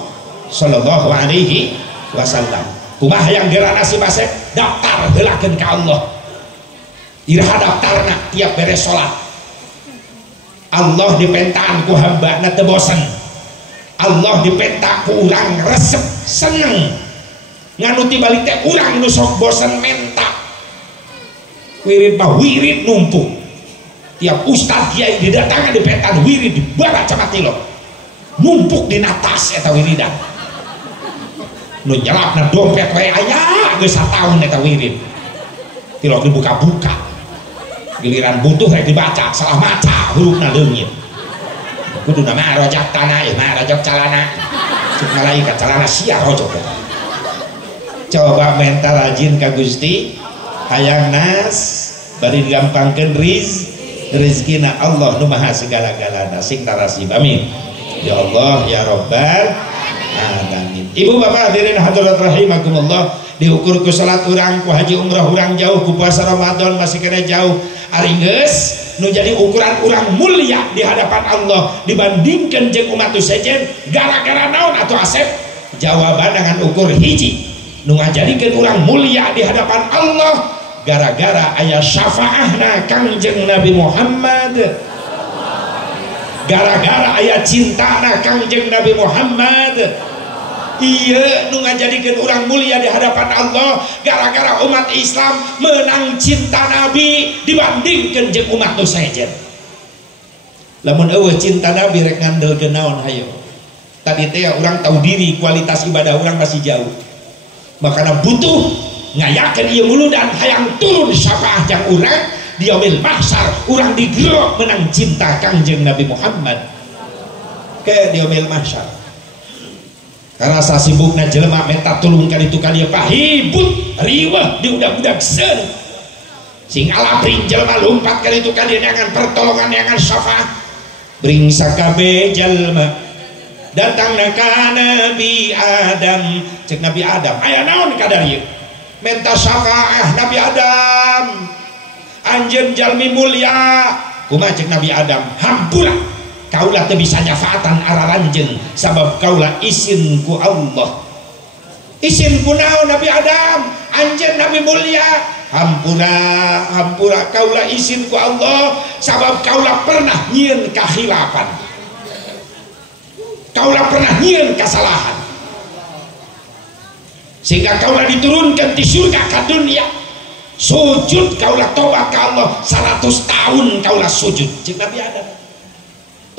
sallallahu alaihi wasallam. Kumaha yang geura nasib Asep daftar heulakeun ka Allah. Iraha daftarna tiap beres salat. Allah dipentaan ku hambana teu bosen. Allah dipenta ku urang resep seneng. Nganu tibalik teh urang nu sok bosen menta. Wirid mah wirid numpuk. Tiap ustaz kiai didatangan dipentaan wirid dibaca matilo. Numpuk di natas eta wiridan. Nu nyelapna dompet we aya geus sataun eta wirid. Tilok dibuka-buka. Giliran butuh rek dibaca salah maca hurufna leungit. Kuduna mah rojak tanah ya mah rojak calana. Cek malaikat calana sia rojok. Coba mental rajin ka Gusti hayang nas bari digampangkeun rezekina Allah nu maha segala-galana sing tarasib. Amin. Ya Allah ya Rabbal alamin. Ibu bapak hadirin hadirat rahimakumullah, diukur ku salat urang, ku haji umrah urang jauh, ku puasa Ramadan masih kena jauh. Ari geus nu jadi ukuran urang mulia di hadapan Allah dibandingkan jeung umat sejen gara-gara naon atuh Asep? Jawaban dengan ukur hiji. Nu ngajadikeun urang mulia di hadapan Allah gara-gara aya syafaahna Kangjeng Nabi Muhammad. Gara-gara aya cintana Kangjeng Nabi Muhammad. Iya nu ngajadikeun urang mulia di hadapan Allah gara-gara umat Islam menang cinta Nabi dibandingkeun jeung umat nu sejen. Lamun eueuh cinta Nabi rek ngandelkeun naon hayo. Tadi teh urang tahu diri kualitas ibadah urang masih jauh. Makana butuh ngayakeun ieu muludan hayang turun syafaah jang urang di yaumil mahsyar urang digerok menang cinta Kangjeng Nabi Muhammad. Ke di yaumil mahsyar. Karena sasibukna jelema minta tulung kali itu kali pahibut riweh di udak-udak sen sing alapring jelema lompat kali itu kali dengan pertolongan dengan syafaat bring sakabe jelema datang ka Nabi Adam cek Nabi Adam aya naon kadari minta syafaat Nabi Adam anjeun jalmi mulia kumaha cek Nabi Adam hampura kaulah teu bisa nyafaatan araranjeun sabab kaulah izin ku Allah. Izin ku naon Nabi Adam? Anjeun Nabi mulia. Hampura kaulah izin ku Allah sabab kaulah pernah nyieun kahilafan. Kaulah pernah nyieun kesalahan. Sehingga kaulah diturunkan di surga ka dunia. Sujud kaulah tobat ka Allah 100 tahun kaulah sujud. Cek Nabi Adam.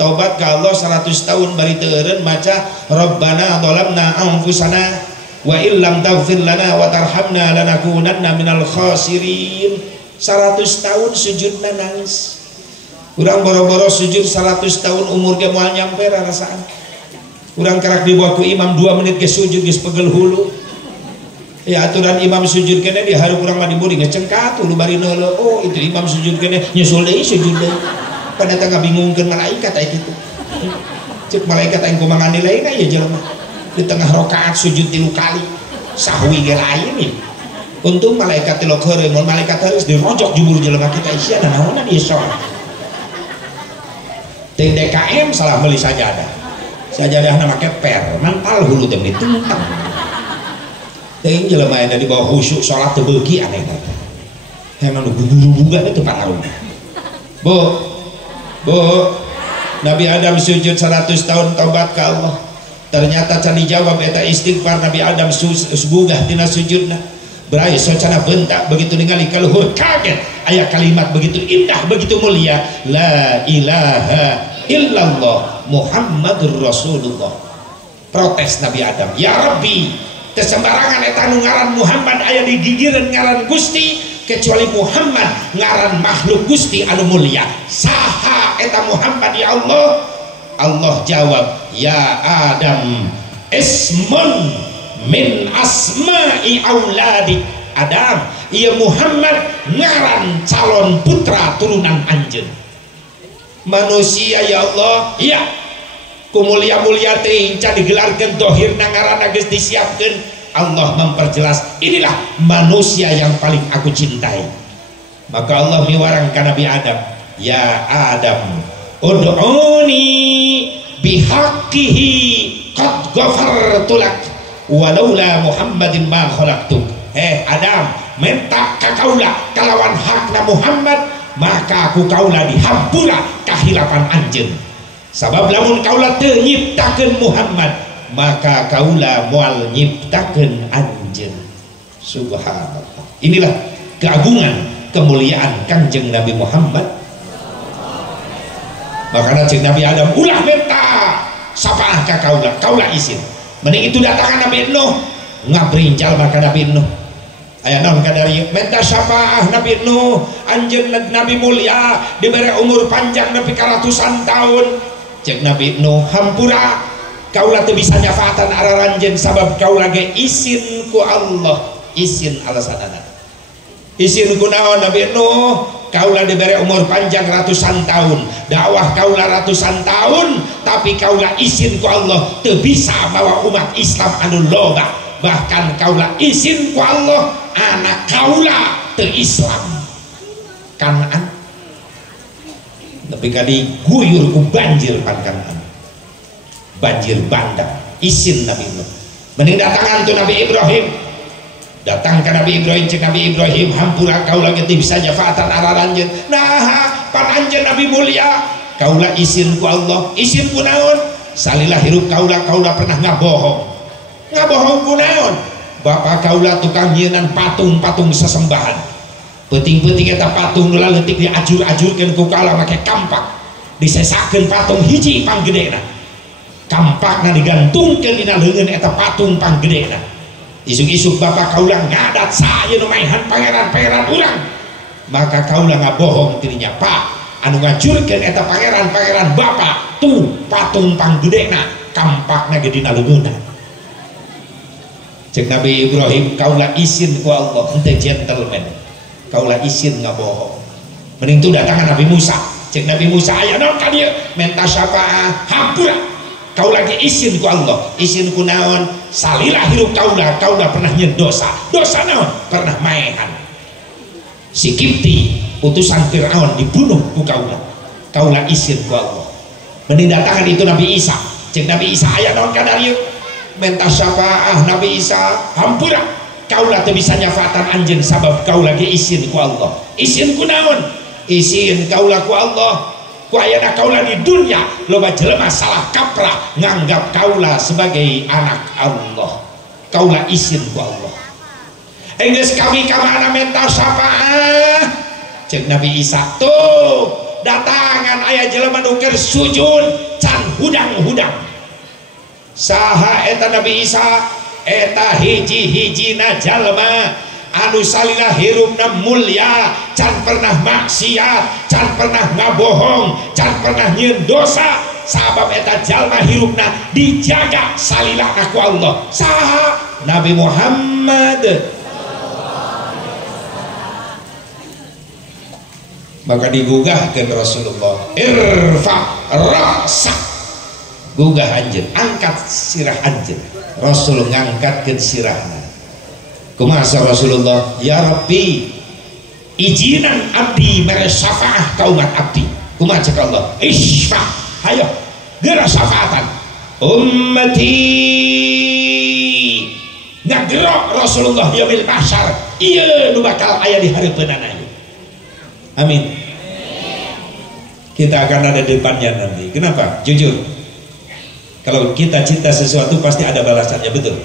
Taubat ke Allah 100 tahun bari teureun maca Rabbana dhalamna anfusana wa illam taghfir lana wa tarhamna lanakunanna minal khasirin. 100 tahun sujudna nangis. Urang boro-boro sujud 100 tahun umur ge moal nyampe rasaan. Urang kerak dibawa ku imam 2 menit ge sujud geus pegel hulu. Ya aturan imam sujud kene di harup urang mah diburi ngecengkat hulu bari neuleuh. Oh itu imam sujud kene nyusul deui sujud deui. Pada tengah bingungkan malaikat kayak gitu. Cek malaikat yang kumangan nilai ya jelema di tengah rokaat sujud 3 kali sahwi ge lain ya. Untung malaikat tilok heureuh, mun malaikat harus dirojok jubur jelema kita isiana naonna ieu salat. Teh DKM salah meuli sajadah. Sajadahna make per, mantal hulu teh ditentang. Teh jelema aya di bawah khusyuk salat teu beuki aneh teh. Emang guru-guru teh paraung. Bu, Nabi Adam sujud 100 tahun taubat ke Allah. Ternyata can dijawab eta istighfar Nabi Adam subugah tina sujudna. Beraya socana bentak begitu ningali kaluhur kaget aya kalimat begitu indah begitu mulia la ilaha illallah Muhammadur Rasulullah. Protes Nabi Adam, ya Rabbi teu sembarangan eta nu ngaran Muhammad aya di gigireun ngaran Gusti kecuali Muhammad ngaran makhluk Gusti anu mulia. Saha eta Muhammad ya Allah? Allah jawab, ya Adam ismun min asma'i auladi Adam, ieu Muhammad ngaran calon putra turunan anjeun. Manusia ya Allah, ya kumulia-mulia teh can digelarkeun dohirna ngaranna geus disiapkeun. Allah memperjelas, inilah manusia yang paling aku cintai. Maka Allah miwarang ka Nabi Adam, ya Adam, ud'uni bihaqqihi qad ghafartu lak walaula Muhammadin ma khalaqtuk. Adam, minta ka kaula kalawan hakna Muhammad, maka aku kaula dihampura kahilapan anjeun. Sabab lamun kaula teu nyiptakeun Muhammad, maka kaula moal nyiptakeun anjeun. Subhanallah. Inilah keagungan kemuliaan Kangjeng Nabi Muhammad. Makanya cek Nabi Adam ulah minta sapaah ka kaula, kaula izin. Mending itu datangan Nabi Nuh, ngabrincal maka Nabi Nuh. Aya naon kadari minta sapaah Nabi Nuh, anjeun Nabi mulia diberi umur panjang nepi ka ratusan tahun. Cek Nabi Nuh, hampura kaula teu bisa nyafaatan araranjeun sabab kaula ge izin ku Allah, izin alasanana. Izin ku naon Nabi Nuh? Kaula diberi umur panjang ratusan tahun, dakwah kaula ratusan tahun, tapi kaula izin ku Allah teu bisa bawa umat Islam anu loba. Bahkan kaula izin ku Allah anak kaula teu Islam. Kanaan tapi kadi guyur ku banjir pan Kanaan, banjir bandang. Izin Nabi Nuh. Mending datangan tu Nabi Ibrahim, datang ke Nabi Ibrahim, cek Nabi Ibrahim, hampura kaula ge bisa nyafaatan araranjeun. Nah pan anjeun Nabi mulia, kaula izin ku Allah, izin ku naon? Salilah hirup kaula, kaula pernah ngabohong. Ngabohong ku naon? Bapak kaula tukang nyieunnan patung-patung sesembahan. Penting-penting eta patung nula leutik diajur-ajurkeun ku kaula make kampak. Disesakeun patung hiji panggedena. Kampakna digantungkeun dina leungeun eta patung panggedena. Isuk-isuk bapak kaula ngadat saya nu maihan pangeran-pangeran urang. Maka kaula ngabohong dirinya, Pak, anu ngajurkeun eta pangeran-pangeran bapak tuh patung panggedena, kampakna ge dina leungeunna. Cek Nabi Ibrahim, kaula izin ku Allah, henteu gentleman. Kaula izin ngabohong. Mending tu datangan Nabi Musa. Cek Nabi Musa, aya naon ka dieu? Menta syafaat, hampura. Kaula ge izin ku Allah, izin ku naon? Salilah hirup kaula, kaula pernah nyen dosa. Dosa naon? Pernah maehan. Si Kipti, utusan Firaun dibunuh ku kaula. Kaula izin ku Allah. Mending datangan itu Nabi Isa. Cek Nabi Isa, aya naon ka dieu? Menta syafaat Nabi Isa, hampura. Kaula teu bisa nyafaatan anjeun sabab kaula ge izin ku Allah. Izin ku naon? Izin kaula ku Allah. Ku ayana kaula di dunia loba jelema salah kaprah nganggap kaula sebagai anak Allah. Kaula izin ku Allah. Enggeus kami ka mana menta syafaat? Cek Nabi Isa, tuh datangan aya jelema nu keur sujud can hudang-hudang. Saha eta Nabi Isa? Eta hiji-hijina jalma anu salila hirupna mulia, can pernah maksiat, can pernah ngabohong, can pernah nyieun dosa. Sabab eta jalma hirupna dijaga salila aku Allah. Saha? Nabi Muhammad. Maka digugahkeun Rasulullah, irfa ra'sak, gugah anjeun, angkat sirah anjeun. Rasul ngangkatkeun sirahna. Kumaha Rasulullah? Ya Rabbi, izinan abdi mere syafaah ka umat abdi. Kumaha cek Allah? Isfa, hayo geura syafaatan ummati. Ngagerok Rasulullah yaumil mahsyar, ieu nu bakal aya di hareupeunana. Amin. Kita akan ada di depannya nanti. Kenapa? Jujur, kalau kita cinta sesuatu pasti ada balasannya, betul.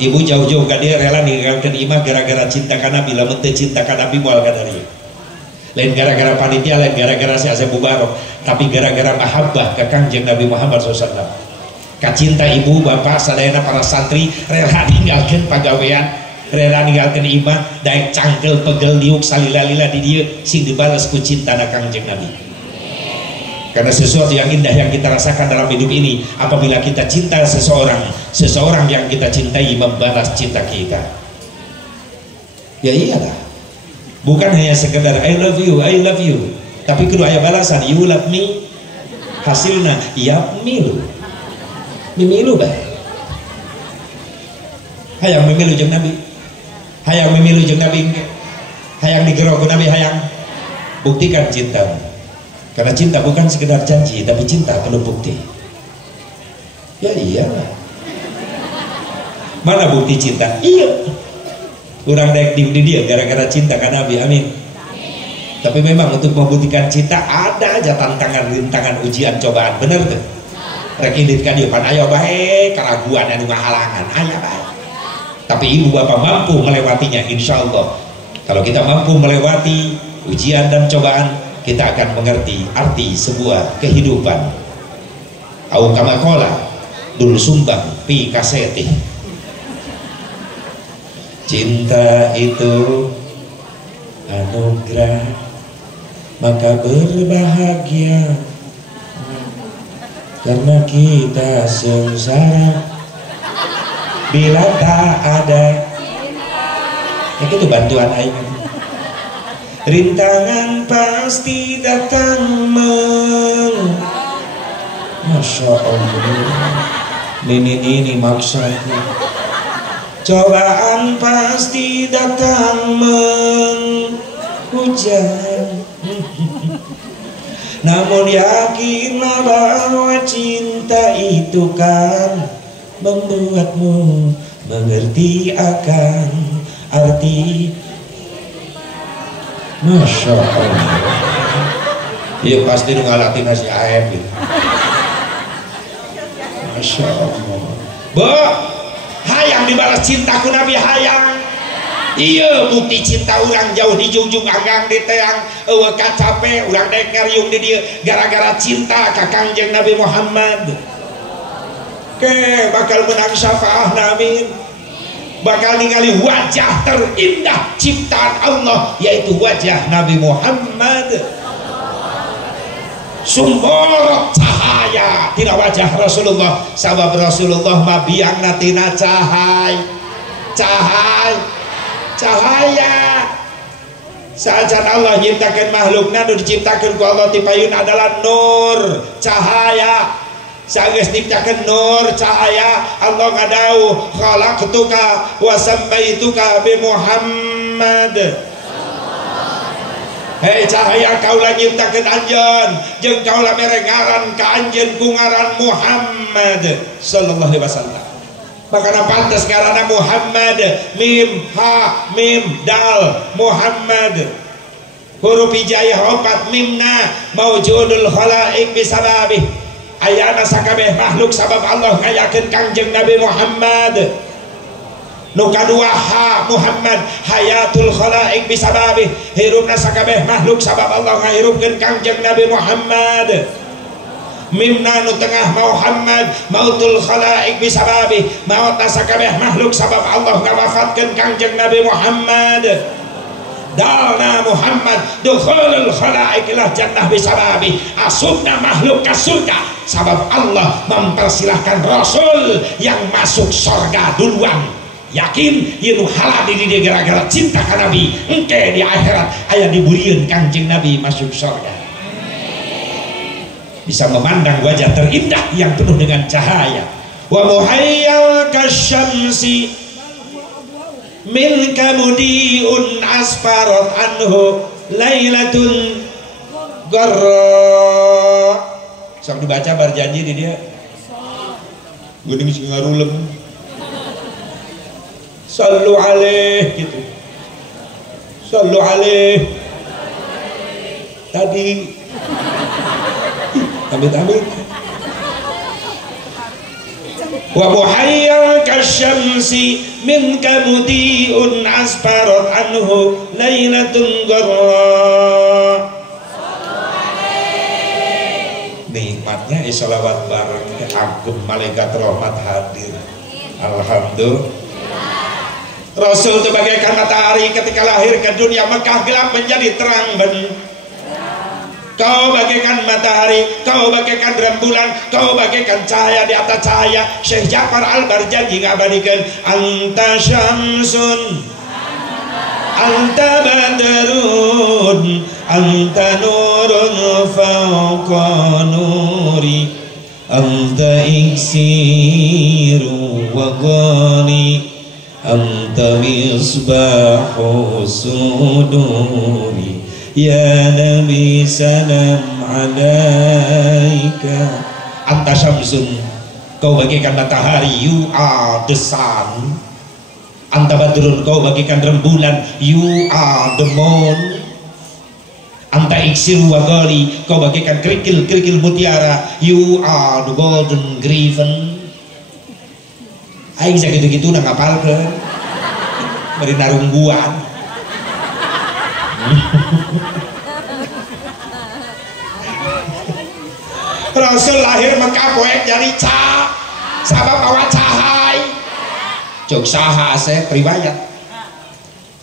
Ibu jauh-jauh ka dia rela ninggalkeun imah gara-gara cinta ka Nabi, lamun teu cinta ka Nabi moal ka dari. Lain gara-gara panitia, lain gara-gara si Asep Mubarok, tapi gara-gara mahabbah ka Kangjeng Nabi Muhammad SAW. Kacinta ibu, bapak, sadayana para santri rela ninggalkeun pagawean, rela ninggalkeun imah, daek cangkel pegel liuk salila-lila di dieu sing dibalas ku cintana Kangjeng Nabi. Karena sesuatu yang indah yang kita rasakan dalam hidup ini apabila kita cinta seseorang yang kita cintai membalas cinta kita. Ya iyalah, bukan hanya sekedar I love you, tapi kedua ayat balasan you love me, hasilnya ya milu baik. Hayang memilu jeung Nabi, hayang memilu jeung Nabi, hayang digeroku Nabi, hayang buktikan cintamu. Karena cinta bukan sekedar janji, tapi cinta penuh bukti. Ya iyalah. Mana bukti cinta? Iya. Kurang daek di dia gara-gara cinta kan Nabi, amin. Tapi memang untuk membuktikan cinta ada aja tantangan, rintangan, ujian, cobaan, bener tuh. Rek indit ka dieu pan aya bae keraguan anu ngahalangan, aya bae. Tapi ibu bapak mampu melewatinya insyaallah. Kalau kita mampu melewati ujian dan cobaan, kita akan mengerti arti sebuah kehidupan. Au kama qala dul sumbang pi kaseti. Cinta itu anugerah, maka berbahagia karena kita sengsara bila tak ada. Itu bantuan aing. Rintangan pasti datang Masya Allah, ini maksudnya. Cobaan pasti datang menghujan, namun yakinlah bahwa cinta itu kan membuatmu mengerti akan arti. Masya Allah. Iya pasti nu ngalatin si Aep gitu. Masya Allah. Hayang dibalas cintaku Nabi, hayang. Iya bukti cinta orang jauh di jungjung agang di teang eueuh kacape urang daek ngariung di dieu gara-gara cinta ka Kangjeng Nabi Muhammad. Ke bakal menang syafaah Nabi, bakal ningali wajah terindah ciptaan Allah, yaitu wajah Nabi Muhammad. Sumber cahaya tina wajah Rasulullah, sabab Rasulullah mabiangna tina cahaya. Sajan Allah nyiptakeun makhlukna nu diciptakeun ku Allah ti payun adalah nur, cahaya. Sageus diciptakeun nur, cahaya, Allah ngadauh khalaqtuka wa sammaituka bi Muhammad. Hei cahaya, kaulah nyiptakeun anjeun jeung kaulah mere ngaran ka anjeun ku ngaran Muhammad sallallahu alaihi wasallam. Makana pantes ngaranna Muhammad, mim ha mim dal Muhammad. Huruf hijaiyah 4 mimna maujudul khalaiq bisababih. Ayana sakabeh makhluk sabab Allah ngayakeun Kangjeng Nabi Muhammad. Nu kadua ha Muhammad hayatul khalaiq bisababih. Hirupna sakabeh makhluk sabab Allah ngahirupkeun Kangjeng Nabi Muhammad. Mimna nu tengah Muhammad mautul khalaiq bisababih. Mautna sakabeh makhluk sabab Allah ngawafatkeun Kangjeng Nabi Muhammad. Dalna Muhammad dukhulul khalaiq ila jannah bisababi. Asubna makhluk ke surga sabab Allah mempersilahkan Rasul yang masuk surga duluan. Yakin ieu halal di dia gara-gara cinta ka Nabi, engke di akhirat aya dibulieun Kangjeng Nabi masuk surga. Bisa memandang wajah terindah yang penuh dengan cahaya. Wa muhayyal kasyamsi min kamudiun asfarat anhu lailatun garra. Sok dibaca berjanji di dia. Geuning sing ngarulem. Sallu alaih gitu. Sallu alaih. Tadi amit-amit. Wa muhayyal kasyamsi min kamudiun asfarat anhu lailatun garra. Nikmatnya sholawat bareng agem malaikat rahmat hadir. Alhamdulillah. Rasul itu bagaikan matahari ketika lahir ke dunia Mekah gelap menjadi terang Kau bagaikan matahari, kau bagaikan rembulan, kau bagaikan cahaya di atas cahaya. Syekh Ja'far Al-Barjanji ngabadikan, anta syamsun, anta badrun, anta nurun fawqa nuri, anta iksiru wa ghani, anta misbahu suduri. Ya Nabi salam alaika. Anta syamsun, kau bagaikan matahari, you are the sun. Anta badrun, kau bagaikan rembulan, you are the moon. Anta iksiru wa ghali, kau bagaikan kerikil mutiara, you are the golden griffin. Aing sakitu-kitu nang ngapalkeun bari narungguan. Rasul lahir Mekah poek jadi sabab bawa cahai cok saha aseh riwayat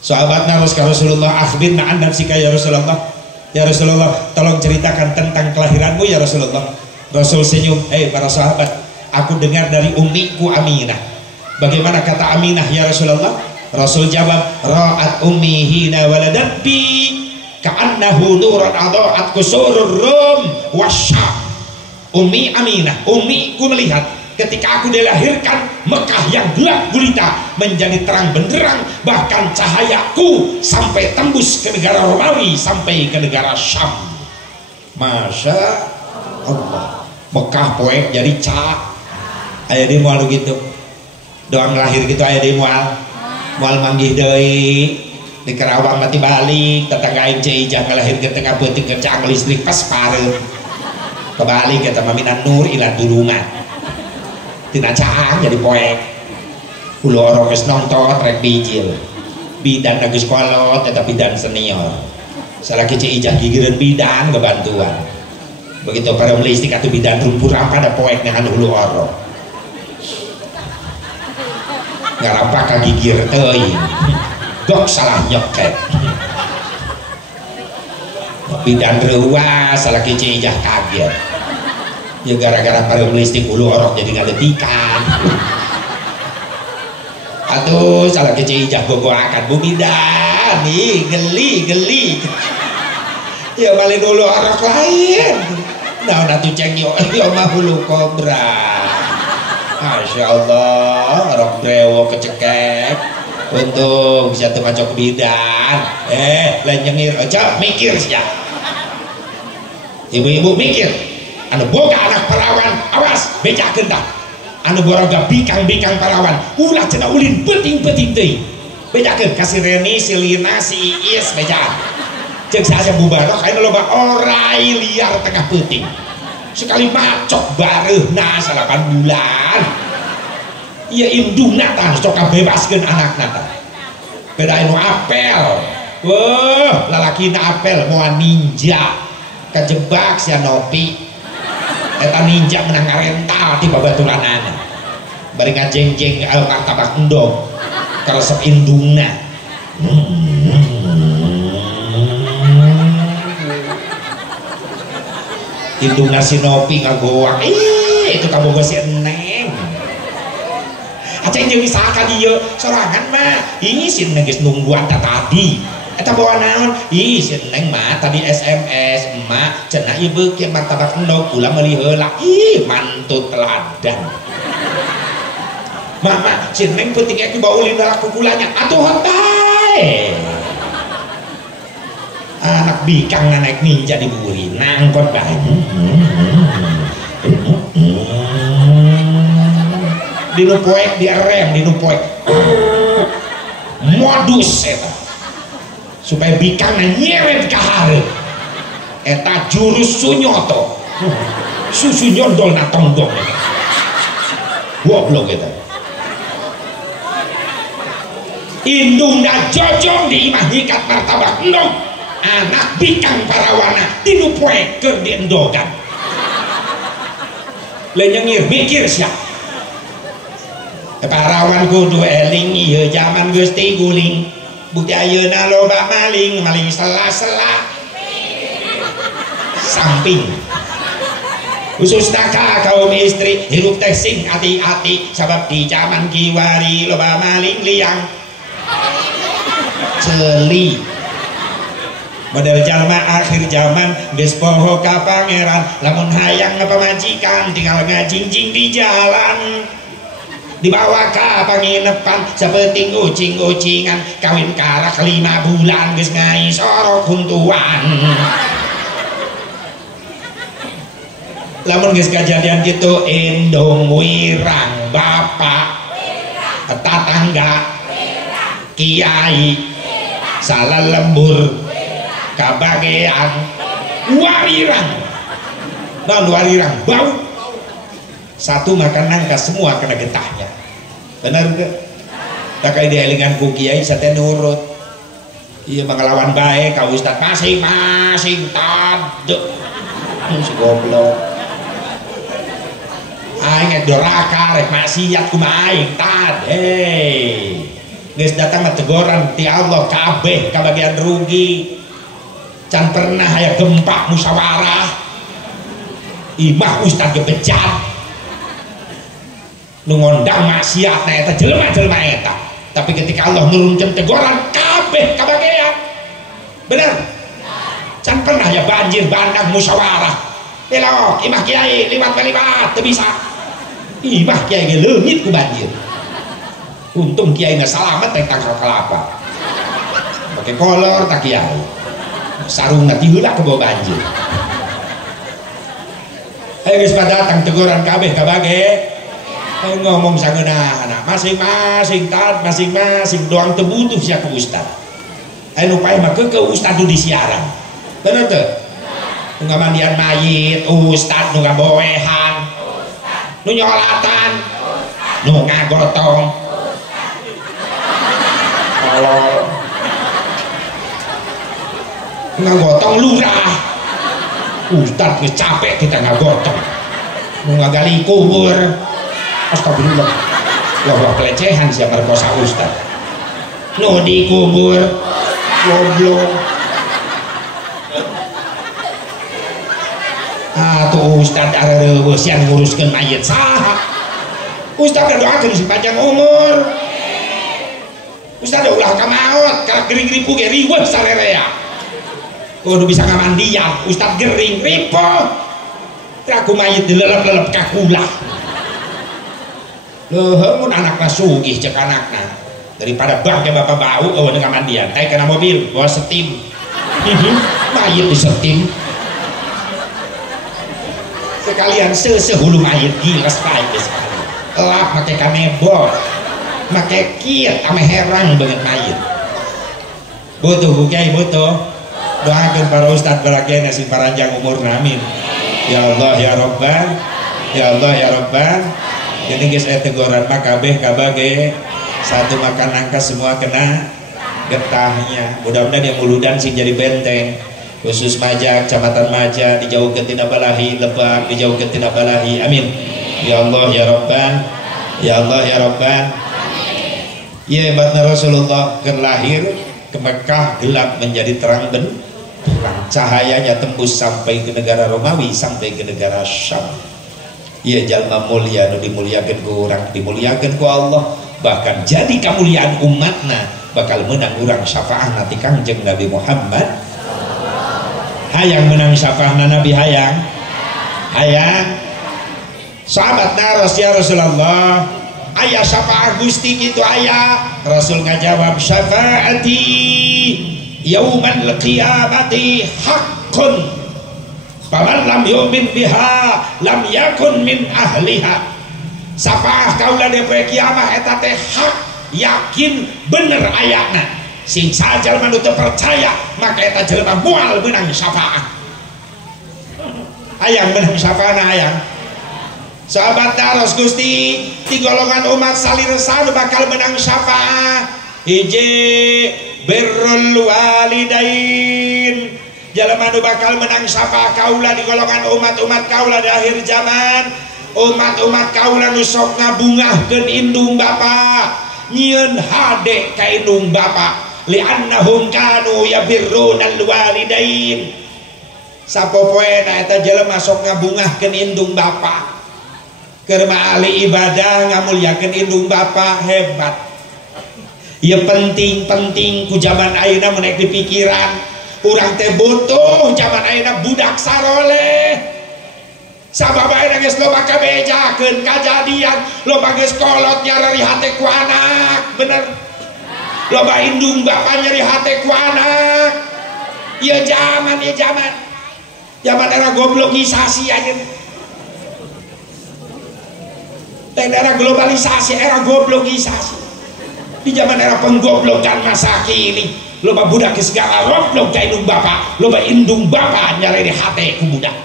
sahabatna Rasulullah, akhbirna an nafsika ya Rasulullah. Ya Rasulullah, tolong ceritakan tentang kelahiranmu ya Rasulullah. Rasul senyum, para sahabat, aku dengar dari ummiku Aminah. Bagaimana kata Aminah ya Rasulullah? Rasul jawab, ra'at ummi hina waladat bi ka'annahu nuran adaat kusurur rum wasyam. Ummi Aminah, ummiku melihat ketika aku dilahirkan Mekah yang gelap gulita menjadi terang benderang, bahkan cahayaku sampai tembus ke negara Romawi, sampai ke negara Syam. Masya Allah, Mekah poek jadi aya di moal gitu doang lahir gitu, aya di moal manggih deui di Karawang mati balik tetangga aing Ijah ngalahir ke tengah peuting kerjaan listrik pas pareu kebalik kata Maminan Nur ilan dulungan tina caang jadi poek ulo orang geus nonton rek bijil bidan geus kolot eta bidan senior salaki Ijah gigireun bidan kebantuan begitu para listrik atuh bidan rumpur pada poek ngan hulu oro ngarampak ka gigir teuing gok salah nyoket bidan reua salaki Ijah kaget ya gara-gara pareum listrik ulu orok jadi ngaletikan atuh salaki Ijah gogoakan bu bidan nih geli ya balik ulu orok lain naon atuh ceng yo mah hulu kobra. Masya Allah, orang brewo kecekek untung bisa temacok bidan lain nyengir aja mikir saja ibu-ibu mikir anu boga anak perawan awas bejakeun tah anu boroga bikang-bikang perawan ulah cenah ulin peuting-peuting teuing bejakeun ka si Reni, si Lina, si Iis bejaan ceuk saja bubarok aya loba orai liar tengah peuting sekali macok bareuhna 8 bulan iya indungna tah sok bebaskeun anakna tah beda anu apel wah lalakina apel moal ninja kejebak sia Nopi eta ninja menang ngarental ti babaturanana bari ngajengjeng martabak endog karesep indungna indung nasi Nopi ngagoak itu kaboga si Eneng aceng jeung misalkan ieu sorangan mah si Eneng geus nungguan tadi eta bawa naon si Eneng mah tadi SMS emak cenah ieu beuki martabak endog ulah meuli heula mantu teladan mama si Eneng penting aku bawa ulin laku kulanya atuh hentai anak bikang naik ninja di buri nangkot bae dinu poek diarem dinu poek modus eta supaya bikang nyeret ka hareup eta jurus sunyoto susu nyondol na tonggong goblok eta indungna jojong di imah nyikat martabak endog anak bikang parawana tinu poek keur diendogan lain nyengir mikir siap parawan kudu eling ieu zaman geus tiguling bukti ayeuna loba maling sela-sela samping. Khususnya kaum istri hirup teh sing hati-hati sabab di zaman kiwari loba maling liang celi. Model jalma akhir zaman geus poho ka pangeran, lamun hayang ngapamajikan tinggal ngajingjing di jalan. Dibawa ka panginepan sapeting ucing-ucingan, kawin karak 5 bulan geus ngai sorok huntuan. Lamun geus kejadian gitu endong wirang bapak tetangga kiai salah lembur kabagean warirang bau satu makan nangka semua kena getahnya. Benar ke? Tak kayak dielingan ku kiai sate nurut. Iya mengelawan bae ka ustad masing-masing tade. Si goblok. Aing doraka rek maksiat kumaha aing tade. Geus datang mah teguran ti Allah kabeh kabagian rugi. Can pernah aya gempa musyawarah. Imah ustad ge becat. Nu ngondang maksiat na eta jelema-jelema eta. Tapi ketika Allah nurunkeun teguran kabeh kabagean. Bener? Can pernah ya banjir bandang musyawarah. Elok imah kiai liwat teu bisa. Imah kiai ge leungit ku banjir. Untung kiai na salamet teh tangkal kelapa. Pakai kolor tak kiai. Sarungna ti heula ke bawah banjir. Geus datang teguran kabeh kabage. Ngomong sangeunana masing-masing tat masing-masing doang teu butuh sia ku ustad. Anu paeh mah ke ustad nu disiaran. Bener teu? Nu ngamandian mayit ustad, nu ngabowehan ustad, nu nyolatan ustad, nu ngagotong ustad. Ngagotong lurah ustad geus capek kita ngagotong. Nu ngagali kubur astagfirullah, wah pelecehan siapa merkosa ustad. Nu dikubur goblok. Tuh ustad areueuh sian nguruskeun mayit saha? Ustad doakeun si panjang umur. Ustad ulah ka maot, ka gering-ripu ge riweuh sarerea. Kudu bisa ngamandian, ustad gering ripo. Traku mayit dilelep-lelep ka kulah. Leuh mun anakna sugih cek anakna daripada bangke bapak bau eueun ngamandian teh kana mobil bawa setim. Mayit disetim sekalian sehulu mayit gilas bae sekali elap make kanebo make kieu ame herang banget mayit. Butuh ku kiai butuh doakeun para ustad baragena sing paranjang umurna amin ya Allah ya Rabban ya Allah ya Rabban. Jadi guys teguran mah kabeh kabage satu makan angka semua kena getahnya. Mudah-mudahan yang muludan sing jadi benteng khusus Majak, Kecamatan Majak dijauhkeun tina balahi, Lebak dijauhkeun tina balahi. Amin. Ya Allah ya Rabban. Ya Allah ya Rabban. Ya hebatna Rasulullah keur lahir ke Mekah gelap menjadi terang benderang. Cahayanya tembus sampai ke negara Romawi, sampai ke negara Syam. Iya jalma mulia nu dimuliakeun ku urang, dimuliakeun ku Allah, bahkan jadi kemuliaan umatna bakal menang urang syafaatna ti Kangjeng Nabi Muhammad. Hayang menang syafaatna Nabi hayang. Hayang. Sahabat naros ya Rasulullah, aya syafaat Gusti kitu aya. Rasul ngajawab syafaati yaumal qiyamati haqqun. Paman lam yu'min biha lam yakun min ahliha. Sapaah kaula di poe kiamah eta teh hak, yakin bener ayana. Sing sajalma nu teu percaya maka eta jelema moal meunang syafaat. Hayang meunang syafaatna hayang. Sahabat daros Gusti ti golongan umat saliresa nu bakal meunang syafaat. Hiji birrul walidain. Jalma nu bakal menang sapa kaula di golongan umat-umat kaula di akhir zaman. Umat-umat kaula nu sok ngabungahkeun indung bapa, nyieun hade ka indung bapa, li'annahum kanu yabirrunal walidain. sapopoena eta jelema sok ngabungahkeun indung bapa keur ahli ibadah ngamulyakeun indung bapa hebat. Ieu penting ku zaman ayeuna menek dipikiran urang teh butuh zaman ayeuna budak saroleh. Sabab ayeuna geus loba kabejakeun kajadian, loba geus kolot nyari hate ku anak, bener. Loba indung bapa nyari hate ku anak. Ieu zaman, zaman era globalisasi aja. Era globalisasi, era globalisasi. Di zaman era penggoblokan masa kini, loba budak geus segala goblok ka indung bapa, loba indung bapa nyari di hate ku budak.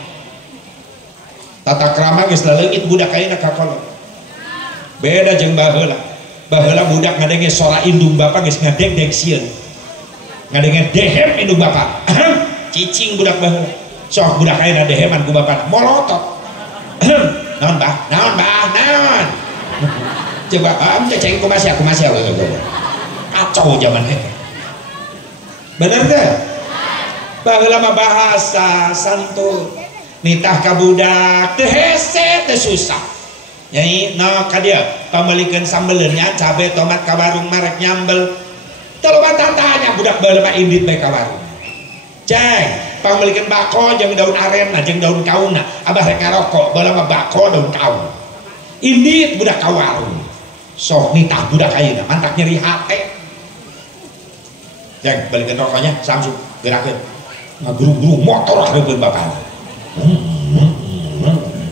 Tata krama geus leungit budak ayeuna ka kolot. Beda jeung baheula. Baheula budak ngadenge sora indung bapa geus ngadeg-deg sieun. Ngadenge dehem indung bapa. Cicing budak baheula. Sok budak ayeuna deheman ku bapa molotot. Naon bah? Naon? Coba teh ceng kumaha kacau zaman eta. Bener teh? Baheula mah bahasa santun. Nitah ka budak teu hese teu susah. Nyai no ka dieu pameulikkeun sambeleunnya cabe tomat ka warung marek nyambel. Teu loba tantanya budak baheula mah indit bae ka warung. Ceng, pameulikkeun bako jeung daun arenna jeung daun kaungna. Abah rek ngarokok, baheula mah bako daun kaung. Indit budak ka warung. Sok nitah budak ayeuna mantak nyeri hate. Ceng, balikeun rokoknya Samsu gerakeun. Ngaguru-guru motor hareupeun bapana.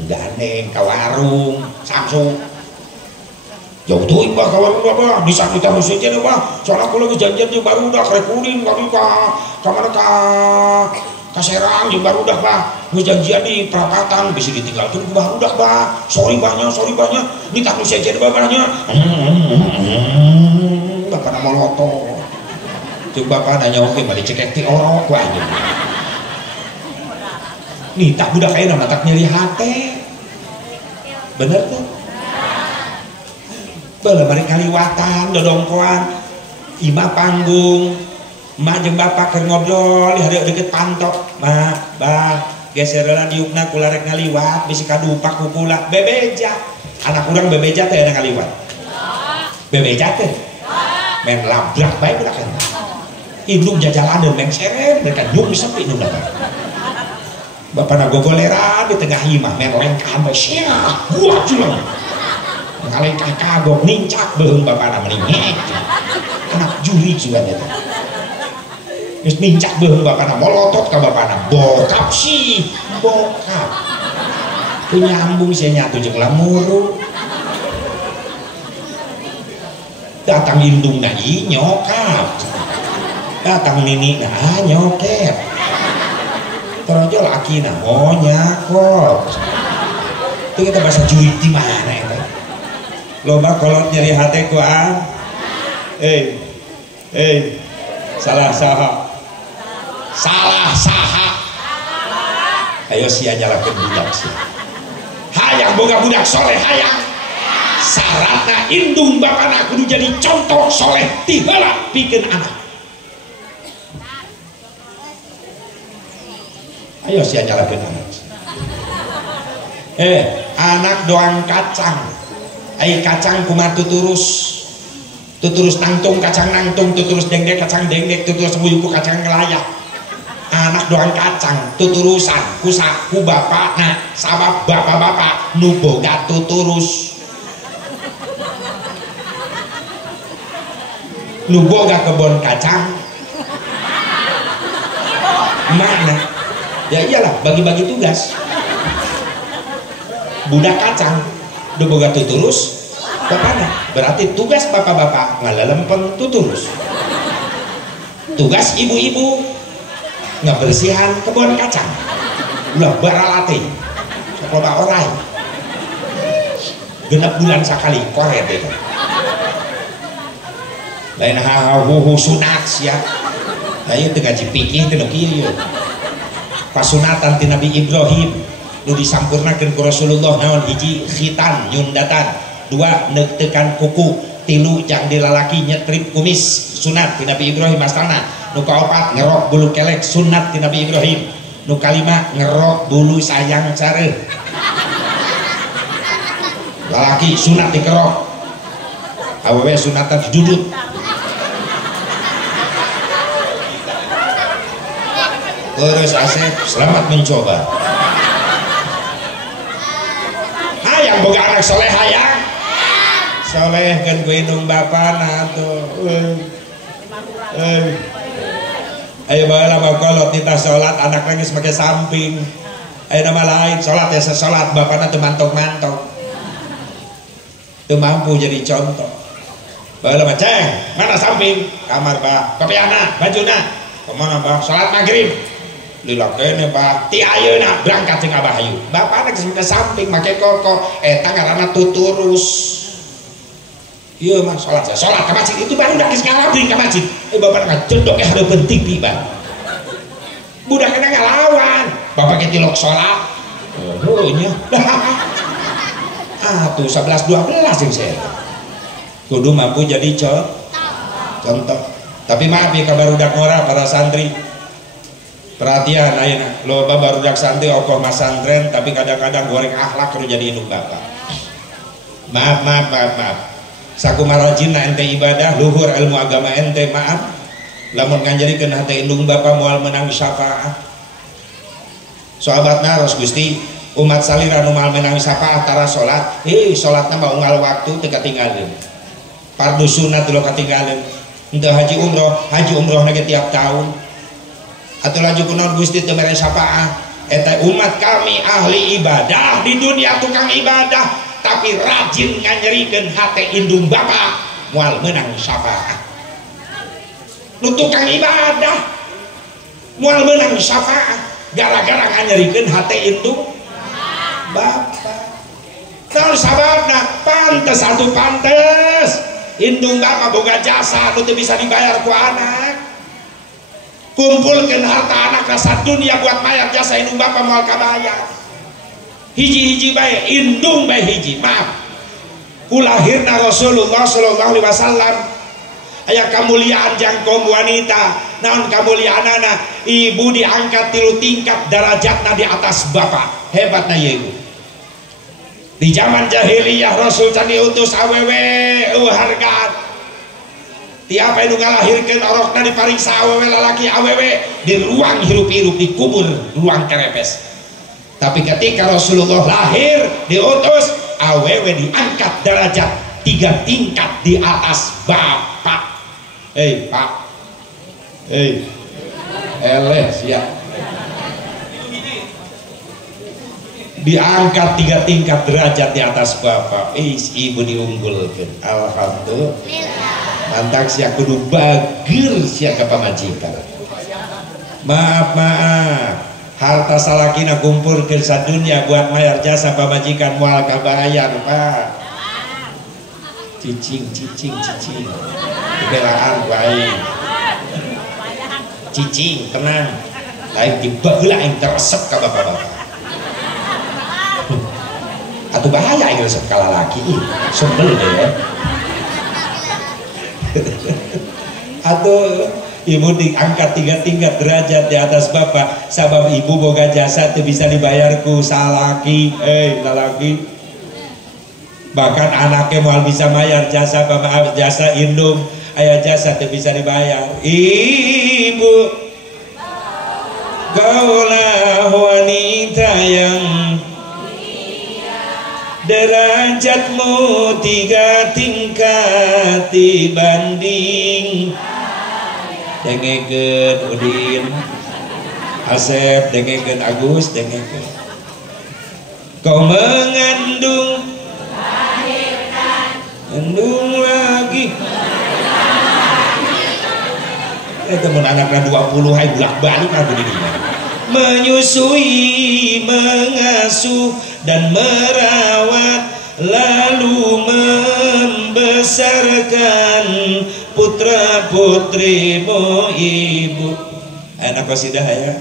Gandeng ke warung Samsung jauh tuh imbah ke warung apa di sana kita musik aja bah soalnya aku lagi janjian di baru udah kerekurin kali kamar ka Serang di baru udah bah gue janjian di perapatan bisa ditinggalkan ke baru udah bah sorry banyak ini tak musik aja bah banyak bapak nama loto coba bapak nanya oke balik cekek ti orok wah nih tak budak ayeuna matak nyeri hate. Bener tuh. Baheula bari kaliwatan dodongkoan imah panggung emak jeung bapak keur ngobrol di hareup deukeut pantok mak bah geser heula diukna kula rek ngaliwat bisi kadupak ku kula bebeja anak urang bebeja teh ada ngaliwat bebeja teh men labrak bae budak kan indung jajalaneun meng seren mereka nyung sepi nu bapak na gogoleran di tengah imah merengkan siap buah culang ngalengkah kagok nincak beheung bapak na meningek anak juri juga itu geus nincak beheung bapak na molotot ka bapak na bokap sih bokap teu nyambung sia nyatu jeung lamuru datang indung na i nyokap datang nini na nyokep terojol akina oh nyakot itu kita bahasa jurit di mana itu loba kolot nyari hati ku salah saha ayo sia nyalakeun budak sih hayang boga budak soleh hayang syaratna indung bapana kudu jadi contoh soleh ti heula pikeun anak. Ayo sia nyalakeun anak. Anak doang kacang. Ai kacang kumaha tuturus nangtung kacang nangtung, tuturus dengdek kacang dengdek, tuturus nguyuku kacang ngelayak. Anak doang kacang tuturusan ku bapakna sabab bapak-bapak nu boga tuturus. Nu boga kebon kacang. Mana? Ya iyalah bagi-bagi tugas budak kacang udah boga tuturus bapakna berarti tugas bapak-bapak ngalalempeng tuturus tugas ibu-ibu ngabersihan kebun kacang ulah baralate sekolah orai genep bulan sekali koret itu lain hahuhu sunat siap ayo tengah cipikih tengah kieu pasunatan ti Nabi Ibrahim nu disampurnakeun ku Rasulullah naon hiji khitan nyundatan dua neutekan kuku tilu jang dilalaki nyetrip kumis sunat ti Nabi Ibrahim asalna nu kaopat ngerok bulu kelek sunat ti Nabi Ibrahim nu kalima ngerok bulu sayang care lalaki sunat dikerok awewe sunatan didudut terus Asep selamat mencoba hayang boga anak soleh hayang soleh kan gue indung bapana tuh ayo bawa kolot kita sholat anak nangis pakai samping ayo nama lain sholat ya sholat bapana tuh mantok-mantok tuh mampu jadi contoh bawa ceng mana samping kamar pak kopiana bajuna kemana pak sholat maghrib lila kene pak ti ayeuna berangkat jeung Abah Ayu bapana geus ke samping make koko eta ngaranna tuturus ieu mah salat ka masjid itu baru udah geus ngalabring ka masjid bapana ngajendok hareupeun TV bang budak kena ngalawan bapak ge tilok salat heuh nya tuh 11 12 jeung saya kudu mampu jadi contoh tapi maaf ya kabar udah ngora para santri perhatian ayeuna loba barudak santri okoh mas santren tapi kadang-kadang goreng akhlak kudu jadi indung bapak maaf sakumaha rajinna ente ibadah luhur ilmu agama ente maaf lamun nganjarikeun hate indung bapak moal menang syafaat sahabatna ros Gusti umat salira nu moal menang syafaat tara salat salatna mah unggal waktu teu katinggalin fardu sunat teu katinggalin henteu haji umroh na tiap tahun atau laju kunaon Gusti teu mere syafaat eta umat kami ahli ibadah di dunia tukang ibadah tapi rajin nganyerikeun hate indung bapa moal meunang syafaat nu tukang ibadah moal meunang syafaat gara-gara nganyerikeun hate indung bapa naon sababna pantes indung bapa boga jasa nu teu bisa dibayar ku anak kumpulkan harta anak rasa dunia buat mayar jasa indung bapa moal kabayar hiji-hiji bae indung bae hiji maaf kulahirna Rasulullah sallallahu alaihi wasallam aya kamuliaan jangkom wanita naon kamuliaanana ibu diangkat 3 tingkat derajatna di atas bapa hebatna ye ibu di zaman jahiliyah Rasul can diutus awewe hargaan tiap anu ngalahirkeun orokna dipariksa awewe lalaki awewe di ruang hirup-hirup di kubur ruang kerepes tapi ketika Rasulullah lahir diutus awewe diangkat derajat 3 tingkat di atas bapak pak siap diangkat 3 tingkat derajat di atas bapak ibu diunggulkan alhamdulillah mantak sia kudu bagir sia ka pamajikan maaf harta salakina kumpulkeun sadunya buat mayar jasa pamajikan moal kabayar pak cicing belaan baik cicing tenang lain dibaheula yang teresep ka bapak-bapak atuh bahaya yang resep ka lalaki sebel deh atau ibu diangkat 3 tingkat derajat di atas bapak sabab ibu boga jasa teu bisa dibayarku salaki lalaki bahkan anaknya mau bisa bayar jasa maaf jasa indung aya jasa teu bisa dibayar ibu kaulah wanita yang derajatmu 3 tingkat dibanding dengekeun Udin Asep dengekeun Agus dengekeun kau mengandung mengandung lagi temen anaknya 20 hai bulak balik aku di dinya menyusui mengasuh dan merawat lalu membesarkan putra putrimu ibu anak qasidah ya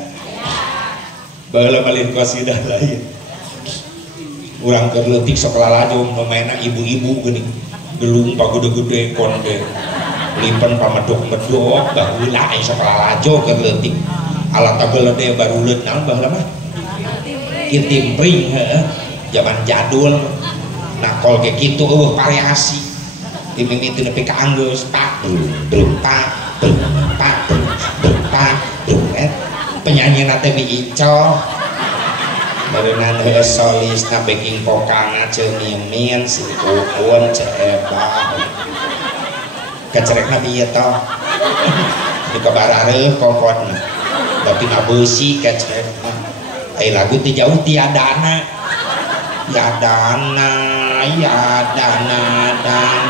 baheula malin qasidah lain urang keur leutik sok lalajom nomena ibu-ibu geuning gelung pagede-gede konde lipen pamedok-medok baheula aya sok lalajo keur leutik alat tagelede baruleut naon baheula mah kitimpring heeh zaman jadul nakol ge kitu eueuh variasi dimimiti nepi ka anggeus pak penyanyi nate mi Ico berenang solis na baking pokana cemimin si ukun ceeba kecerek na bieu toh di kabarareuh kokotna tapi na beusi kecerek ai lagu teh jauh tiadana dan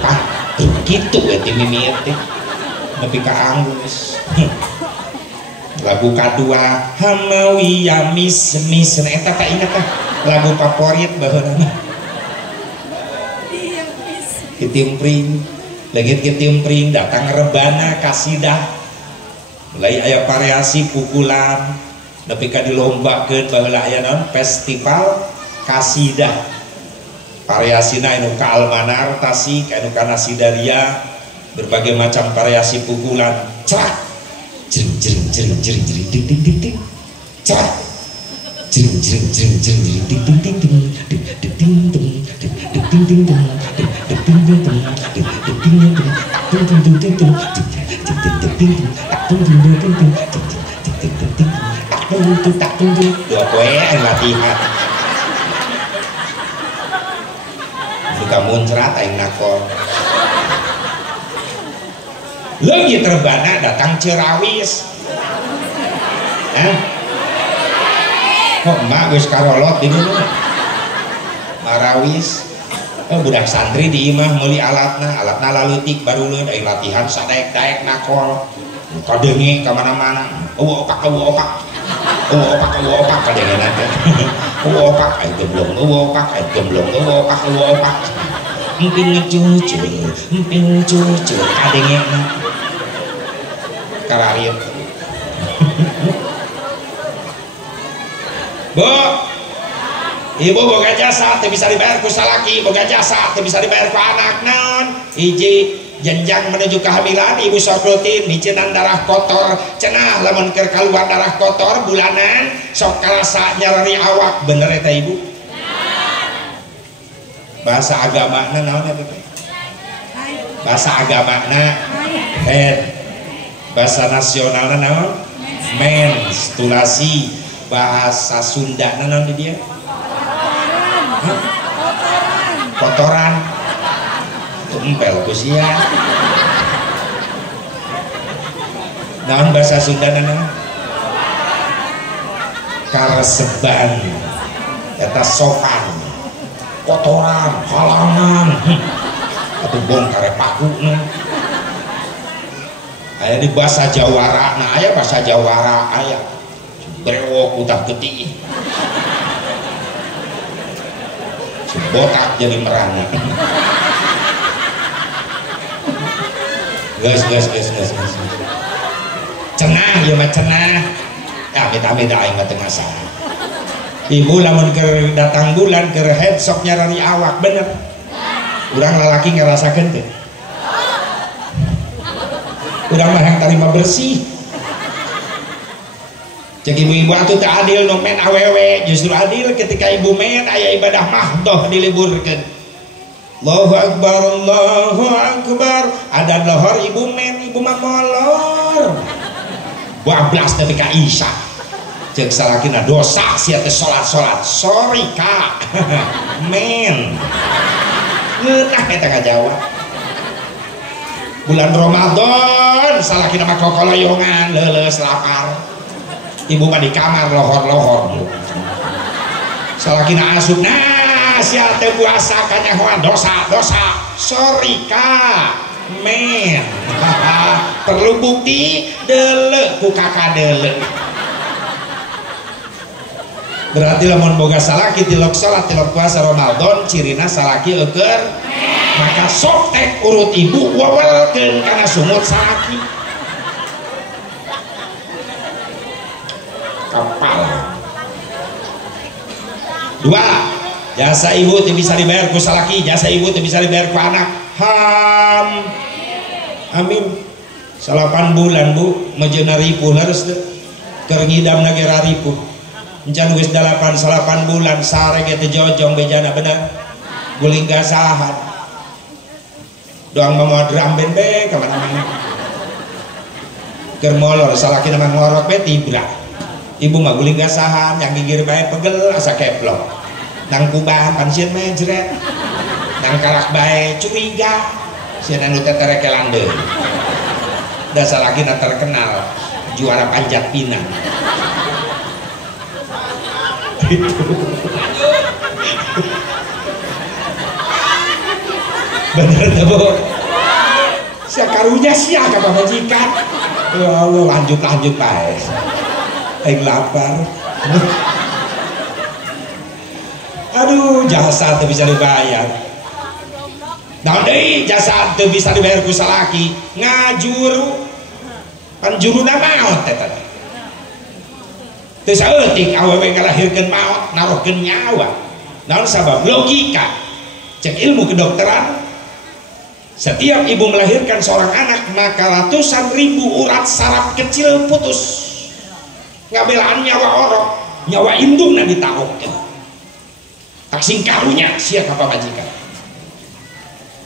pak gitu ya timimit teh nepi ka anggus lagu kedua hamawi yamis eta tak ingat tah lagu favorit baheula kitimpring legit kitimpring datang rebana kasidah mulai aya variasi pukulan nepi ka dilombakeun baheula aya naon festival kasidah variasina anu ka almanar tasik anu ka nasidaria berbagai macam variasi pukulan cerak jering jering jering jering jering ding ding ding ding cerak jering jering jering jering jering ding ding ding ding ding ding ding ding ding ding ding dua poe latihan buka muncrat aing nakor lagi terbana datang cerawis kok emak geus karolot di mana marawis budak santri di imah meuli alatna lalutik baruleun aing latihan sadaek-daek nakol kadenge ka mana-mana opak kadenge teh opak ai gemblong opak emping cucu kadenge kararieu Bu ibu boga jasa teu bisa dibayar ku salaki boga jasa teu bisa dibayar ku anak naon hiji jenjang menuju kehamilan ibu sok rutin miceunan darah kotor cenah lamun keur kaluar darah kotor bulanan sok karasa nyarari awak bener eta ibu bahasa agamana naon eta bahasa agamana head bahasa nasionalna naon menstruasi bahasa Sunda naon di dia kotoran tumpel kusia naon bahasa Sunda naon kareseban eta sopan kotoran halangan atau bongkar pakuna aya di bahasa Jawara nah aya bahasa Jawara aya brewok utak getih botak jadi merana gas cenah ya mah cenah ya amit-amit aing mah teu masalah ibu lamun keur datang bulan keur head sok nyarari awak bener urang lalaki ngarasakeun teh urang mah yang tarima bersih cek ibu-ibu atuh teu adil nu men awewe justru adil ketika ibu men aya ibadah mahdoh diliburkeun Allahu Akbar ada lohor ibu men ibu mah molor bablas nepi ka isya cek salakina dosa sia teh salat sorry kak men ngeunah eta ngajawab bulan Ramadan salakina mah kokoloyongan leuleus lapar ibu mah di kamar lohor salakina asup nah sia teh puasa kanyahoan dosa sorry kak men perlu bukti deuleu ku kakak deuleu berarti lamun boga salaki tilok salat tilok puasa Ramadan cirina salaki eukeur maka sok tek urut ibu wawelkeun kana sumut salaki kepala dua jasa ibu teu bisa dibayar ku salaki jasa ibu teu bisa dibayar ku anak ham amin 8 bulan Bu majena ripuh harus keur ngidam negara ripuh encan geus 8 bulan sare ge teh jojong bejana bener guling gasahan doang mau drum band be kemana-mana keur molor salakina mah ngorok be tibra ibu mah guling gasahan yang gigir bae pegel asa keplok nang kubah pansieun mejret nang karak bae curiga sieun anu teterekelan deui da salakina terkenal juara panjat pinang bener tuh Bu sakarunya siapa majikan ya Allah lanjut baik aing lapar aduh jasa tuh bisa dibayar nah deh jasa tuh bisa dibayar ku salaki ngajuru panjuruna maot teh teu saeutik awewe ngalahirkeun maot narohkeun nyawa naon sabab logika cek ilmu kedokteran setiap ibu melahirkan seorang anak maka ratusan ribu urat saraf kecil putus ngabelaan nyawa orok nyawa indungna ditaruh tak singkarunya siap apa majikan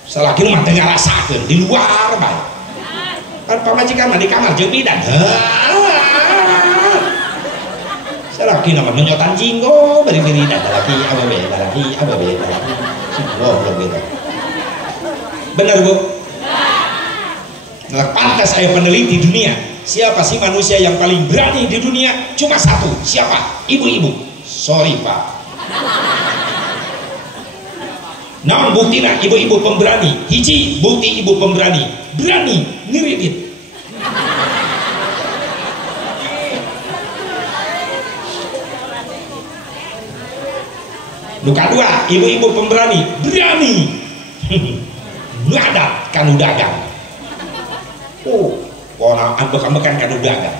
salaki mah teu ngarasakeun di luar bae kan pamajikan mah di kamar jeung bidan salaki nama menyotan jinggo beri-beri dah laki ababe goblok gitu benar Bu nah, pantas saya peneliti dunia siapa sih manusia yang paling berani di dunia cuma satu siapa ibu-ibu sorry Pak nah buktina ibu-ibu pemberani hiji bukti ibu pemberani berani ngiridit nuka dua ibu-ibu pemberani berani ngadat kanu dagang orang ambek-ambekan kanu dagang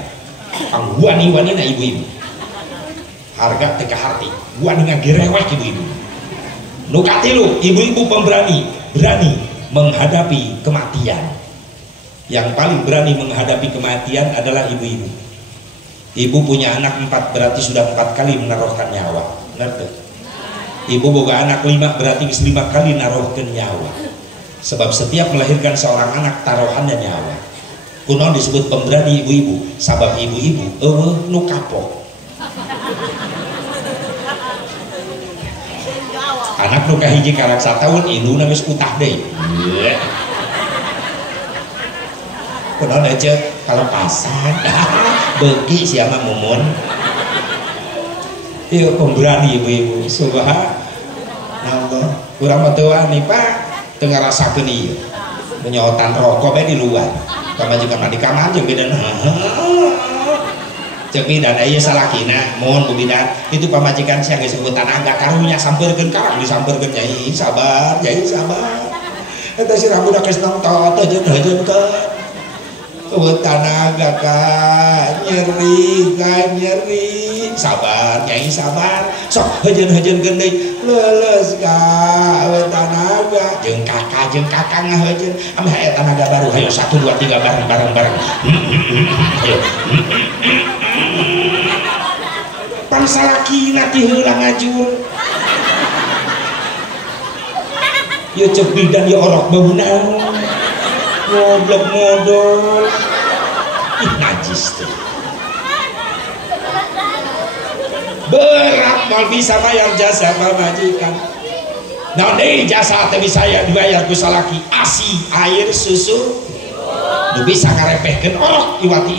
angguani-wani na ibu-ibu harga teka harti guani ngagirewek ibu-ibu nuka tilu ibu-ibu pemberani berani menghadapi kematian yang paling berani menghadapi kematian adalah ibu-ibu ibu punya anak 4 berarti sudah 4 kali menaruhkan nyawa ngerti ibu boga anak 5 berarti 5 kali naruhkan nyawa sebab setiap melahirkan seorang anak taruhannya nyawa kuno disebut pemberani ibu-ibu sabab ibu-ibu nu kapok anak nu kahiji karak 1 tahun indung geus utah deui kuno aja kalau pasan beuki sia mah mumun ieu pemberani ibu-ibu subhanallah urang mah teu wani Pak teu ngarasakeun ieu menyotan rokok bae di luar pamajikan di kamar jeung bidan cek bidan ieu salakina mohon Bu bidan itu pamajikan sia geus sebutan angga karunya sampeurkeun karang disampeurkeun Nyai sabar Nyai sabar eta si budak geus nongtot hejeun ke tanaga nyeri sabar Nyai sabar sok hejeun-hejeunkeun deui leuleus ka tanaga jeung kakak ngahejeun ame aya tanaga baru hayo 1 2 3 bareng ayo pan salakina ti heula ngajur ieu ceuk bidan ieu orok bau naon goblok modal ih najis tuh berat mal bisa bayar jasa majikan nah deh jasa teh bisa ya dibayar ku salaki asi air susu nu bisa ngarepehkeun orok iwati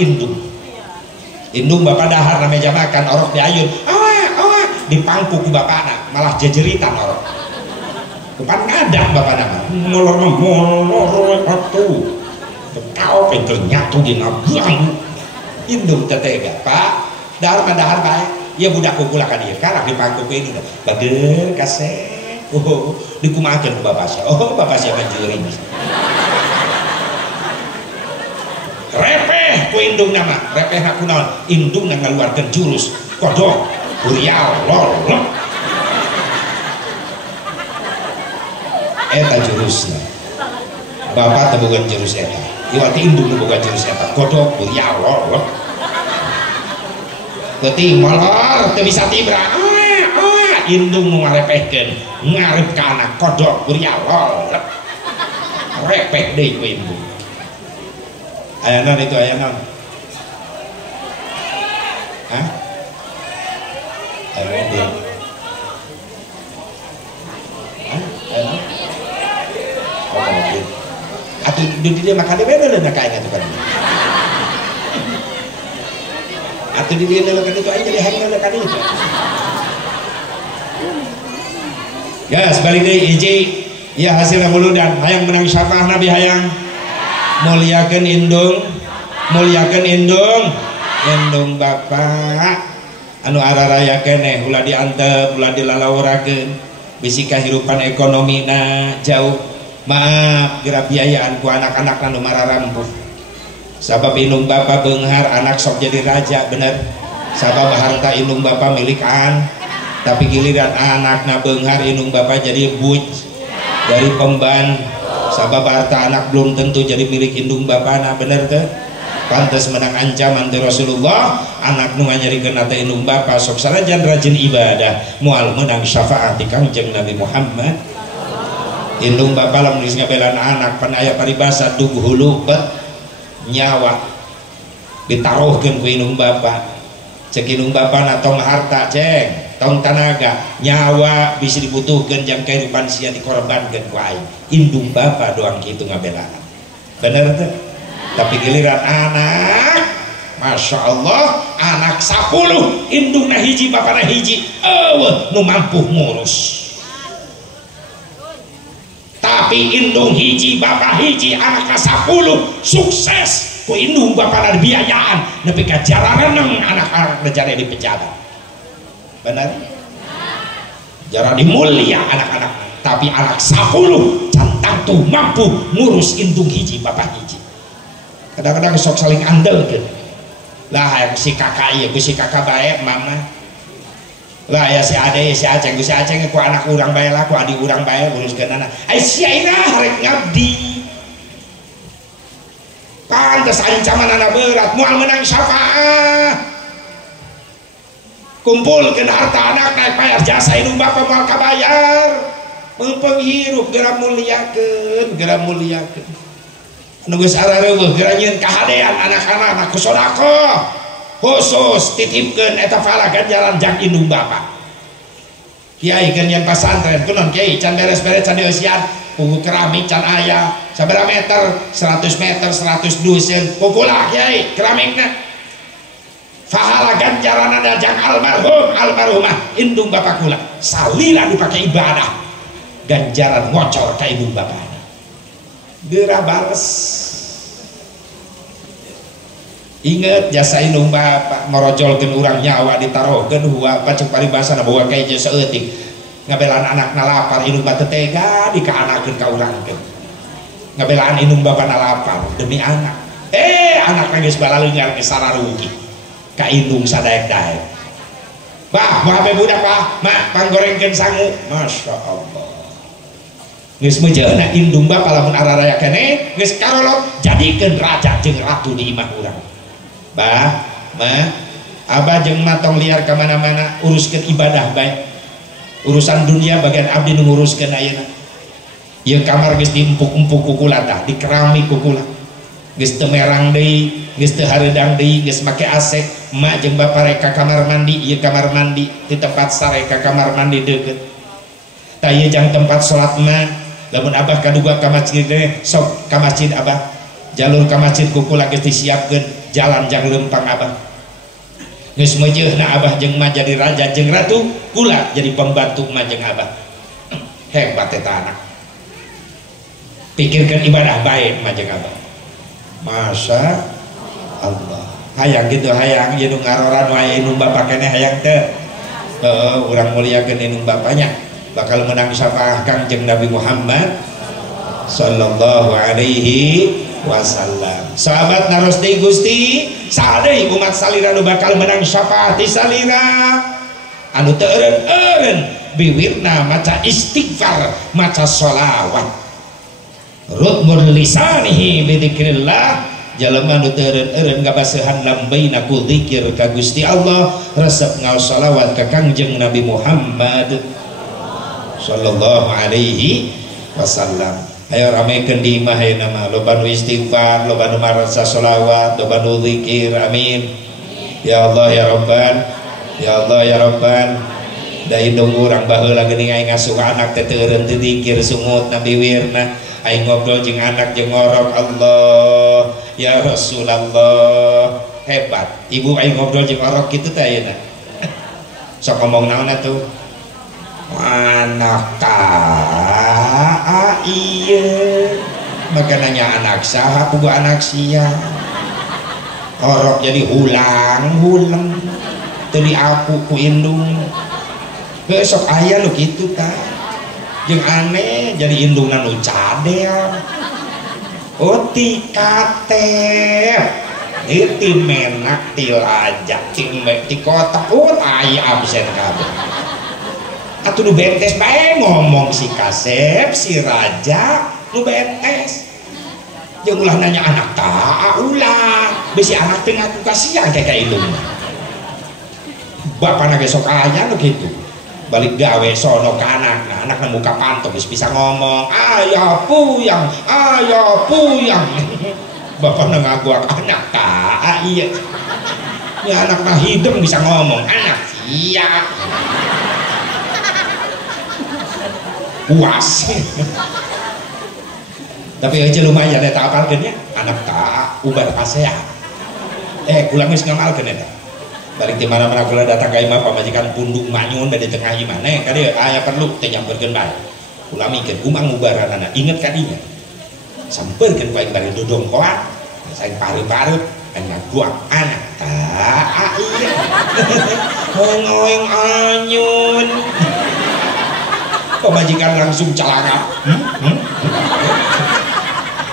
indung bapak dahar na meja makan orok diayun awah dipangku ku bapakna malah jejeritan orok kepan ngadak bapak nama molor atuh kau pinter nyatu di nabuang indung tetega Pak dahar bae ya budak kukula ka dieu karak dipangku ke ini bager kasih dikumakeun ku bapak sia bapak sia menjuring repeh ku indung nama repeh aku naon indung na ngaluarkeun jurus kodok burial lolok eta jurusna bapak tebukan jurus eta iwati indung nu boga jurus eta godok burialol teuting molor teu bisa tibra indung nu ngarepehkeun ngarep ka anak kodok burialol repek deui ku indung aya naon itu aya naon hah aya dia atuh di dia makan di mana nak kain atuh kan atuh di dia nak itu aja jadi hang nak kan itu ya sebalik deui hiji ya hasilna muludan hayang menang syafaah nabi hayang muliakeun indung bapak anu araraya keneh ulah diantep ulah dilalawurakeun bisi kahirupan ekonomina jauh maaf geura biayaan ku anak-anak anu mararampuh sabab indung bapa beunghar anak sok jadi raja bener sabab harta indung bapa milikan tapi giliran anakna beunghar indung bapa jadi buj dari pemban sabab harta anak belum tentu jadi milik indung bapana bener teh pantes menang ancaman dari Rasulullah anak nu nganyarikeun teh indung bapa sok sanajan rajin ibadah moal menang syafaat di Kangjeng Nabi Muhammad indung bapa lamun geus ngabelan anak pan aya paribasa dug hulu bet nyawa ditaruhkeun ku indung bapa cek indung bapa tong harta ceng tong tanaga nyawa bisa dibutuhkeun jang kehidupan sia dikorbankeun ku aing indung bapa doang kitu ngabelaan bener teh tapi giliran anak Masya Allah anak 10 indungna hiji bapana hiji nu mampu ngurus tapi indung hiji bapak hiji anak 10 sukses ku indung bapana biayaan nepi ka jarareneng anak-anak jadi di pejabat benar jara dimulia anak-anak tapi anak 10 cantang tuh mampu ngurus indung hiji bapak hiji kadang-kadang sok saling andel gitu lah yang si kakak iya si kakak baik mama lah ya si ade si aceng ku anak urang bae lah ku adik urang bae uruskeun anak si aina harek ngabdi pantes ancaman anak berat moal menang syafaah kumpulkeun harta anak naik bayar jasa indung bapa moal kabayar mumpung hirup geura muliakeun anu geus arareueuh geura nyieun kahadean anak-anak ku sodaqoh khusus titipkeun eta pahala ganjaran jang indung bapa kiai keur nyeun pasantren kunaon kiai can beres-beres can dieusian pugu keramik can aya sabaraha meter 100 meter 100 dusen pukula kiai keramikna pahala ganjaran ada jang almarhumah indung bapa kula salila dipake ibadah ganjaran ngocor ka indung bapa geura bales inget jasa indung bapa merojolkeun urang nyawa ditarohkeun hua pacek paribasana boga kaeje saeutik ngabelaan anakna lapar indung bapa tega dikaanakeun ka urangkeun ngabelaan indung bapa lapar demi anak anakna geus balaleungar geus sararugi ka indung sadaek-daek bah moal bae budak bah mak panggorengkeun sangu Masya Allah geus mejeuna indung bapa lamun araraya keneh geus karolot jadikeun raja jeung ratu di imah urang bah ma abah jeung ma tong liar ka mana-mana uruskeun ibadah bae urusan dunia bagian abdi nu nguruskeun ayeuna ieu kamar geus diempuk-empuk ku kula tah dikeramik ku kula geus teu merang deui geus teu hareudang deui geus make AC ma jeung bapa rek ka kamar mandi ieu kamar mandi di tempat sare ka kamar mandi deukeut tah ieu jang tempat salat ma lamun abah kaduga ka masjid sok ka masjid abah jalur ka masjid ku kula geus disiapkeun jalan jang lempang abah geus meujeuna abah jeung ma jadi raja jeung ratu kula jadi pembantu ma jeung abah hebat eta anak pikirkeun ibadah bae ma jeung abah Masya Allah hayang gitu hayang ieu nu ngaroran wae indung bapa keneh hayang teu urang muliakeun indung bapanya bakal menang syafaah Kangjeng Nabi Muhammad sallallahu alaihi wasallam sahabat naros deui Gusti sadeui umat salira nu bakal menang syafaat ti salira anu teu eureun-eureun biwirna maca istighfar maca sholawat rutmul lisanihi bi dzikrillah jalema nu teu eureun ngabasehan lambaina ku zikir ka Gusti Allah resep ngaos shalawat ka Kangjeng Nabi Muhammad sallallahu alaihi wasallam. Ayo ramekeun di imah ayeuna mah loba nu istighfar, loba nu maca shalawat, loba nu zikir. Amin ya Allah ya Rabban, ya Allah ya Rabban. Da indung urang baheula geuning aing ngasuh anak teh teu eureun teu zikir sungut nabi wirna aing ngobrol jeung anak jeung ngorok Allah ya Rasulullah. Hebat ibu aing ngobrol jeung ngorok kitu teh ayeuna. Sok ngomong naon atuh? Anak taa iya maka nanya anak saha pugu anak sia orok jadi hulang tadi aku ku indung besok ayah lu gitu ta jeung aneh jadi indungan nu cadel oti katep itu menak tilajak timek ti kotak ayah absen kabeh. Atuh nu bentes bae ngomong si Kasep, si Raja nu bentes. Jeung ulah nanya anak taa ulah, bisi anak teu ngaku kasihan kayak ilung. Bapana ge sok aya nu kitu. Balik gawe sono ka anak, nah anak muka pantok geus bisa ngomong, "Ayah puyang, ayah puyang." Bapana ngaguak anak taa ieu. Ya anak mah hidung bisa ngomong, anak sia. Puas. Tapi aja lumayan eta apalkeun nya anak tak ubar pasea. Kula geus ngamalkeun eta. Balik di mana-mana kula datang ka imah pamajikan punduk manyun di tengah imah kali aya perlu teh nyamperkeun bae. Kula mikir kumaha ngubaranana inget ka dinya. Sampeurkeun bae bari dodong koan. Saing parut-parut anak buang anak tak iya. Ngoeng anyun. Pemajikan langsung celana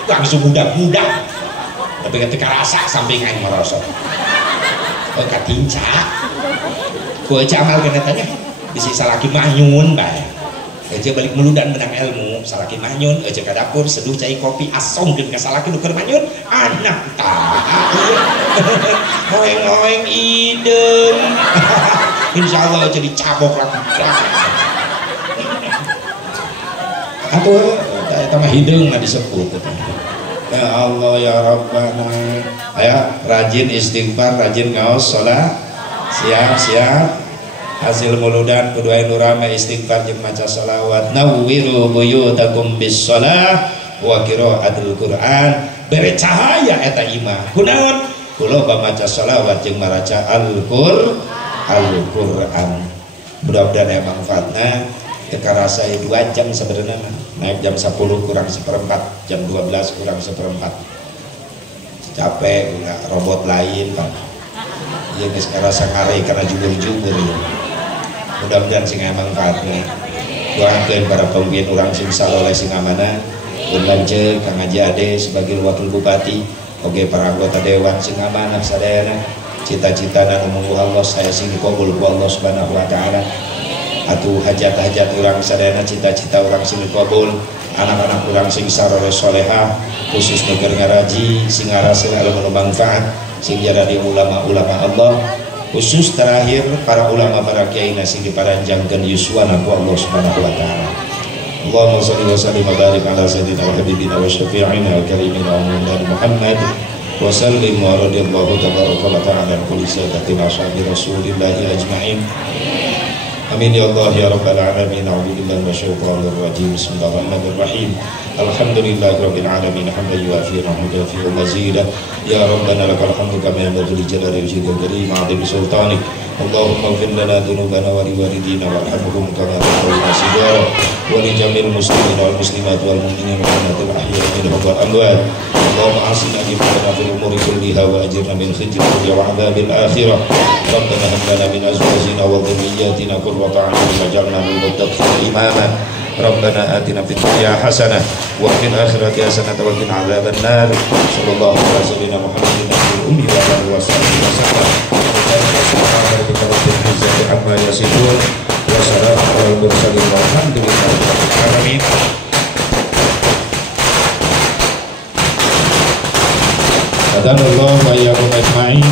langsung muda-muda tapi ketika rasa samping aing merosot katinca ku aja amal kena tanya bisi salaki manyun bae aja balik meludan menang ilmu salaki manyun aja ke dapur seduh cai kopi asongkeun ka salaki nu keur manyun anak tah ngoeng-ngoeng ideun insyaallah aja dicabok lagi atau tambah hidung nggak disebut. Ya Allah ya Rabbana. Ayo rajin istighfar, rajin ngaos sholat. Siap hasil muludan kudu anu rame istighfar jeung maca shalawat. Nawwiru buyutakum bis shalah wa qiraatul Qur'an. Bere cahaya eta imah. Kunaon? Kula maca shalawat jeung maraca Al-Qur'an. Mudah-mudahan aya manfaatna. Teka rasa 2 jam sebenarnya naik jam 10 kurang seperempat jam 12 kurang seperempat capek udah robot lain kan ya geus karasa ngare karena jujur-jujur ya. Mudah-mudahan sing manfaatnya doakeun para pemimpin urang sing saloleh sing amanah pun lanceuk Kang Haji Ade sebagai wakil bupati oge para anggota dewan sing amanah sadayana cita-citana nu mungguh Allah saya sing dikabul ku Allah Subhanahu wa taala. Atuh hajat-hajat orang sadayana cita-cita orang sing kabul anak-anak orang sing sarore solehah khusus negeri ngaraji sing ngaraseun ilmu manfaat sing jadi ulama-ulama Allah khusus terakhir para ulama para kiai sing diparanjangkeun yuswana ku Allah Subhanahu wa taala. Allahumma shalli wa sallim wa barik ala sayyidina wa habibina wa syafi'ina wa karimina Muhammad wa sallim wa radiyallahu tabaraka wa ta'ala an kulli sayyidatina ashabi rasulillahi ajma'in. Amin ya Allah ya Rabbal alamin. A'udzubillahi minasyaitonir rajim. Bismillahirrahmanirrahim. Alhamdulillahirabbil alamin hamdan yuwafi'u wa mazida. Ya Rabbana lakal hamdu kama yanbaghi li jalali wajhikal karim 'azimi sultanik. Allahumma ighfir lana dhunubana wa liwalidina warhamhum kama rabbawna shighara wa li jamil muslimin wal muslimat wal mu'minin wal ahya'i minhum wal amwat. Allahumma asina aqibana fil umuri kulliha wa ajirna min khizyi dunya wa 'adzabil akhirah. Rabbana hab lana min azwajina wa dhurriyyatina qurrata a'yun waj'alna lil muttaqina imama. Rabbana atina fid dunya hasanah wa fil akhirati hasanah wa qina adzaban nar. Sallallahu alaihi wasallam Muhammadin nabiyil ummi wa alihi wasallam. Amma yasifun wa salamun alal mursalin walhamdulillahi rabbil alamin. Hadanallahu wa iyyakum ajma'in.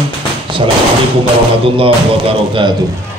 Assalamualaikum warahmatullahi wabarakatuh.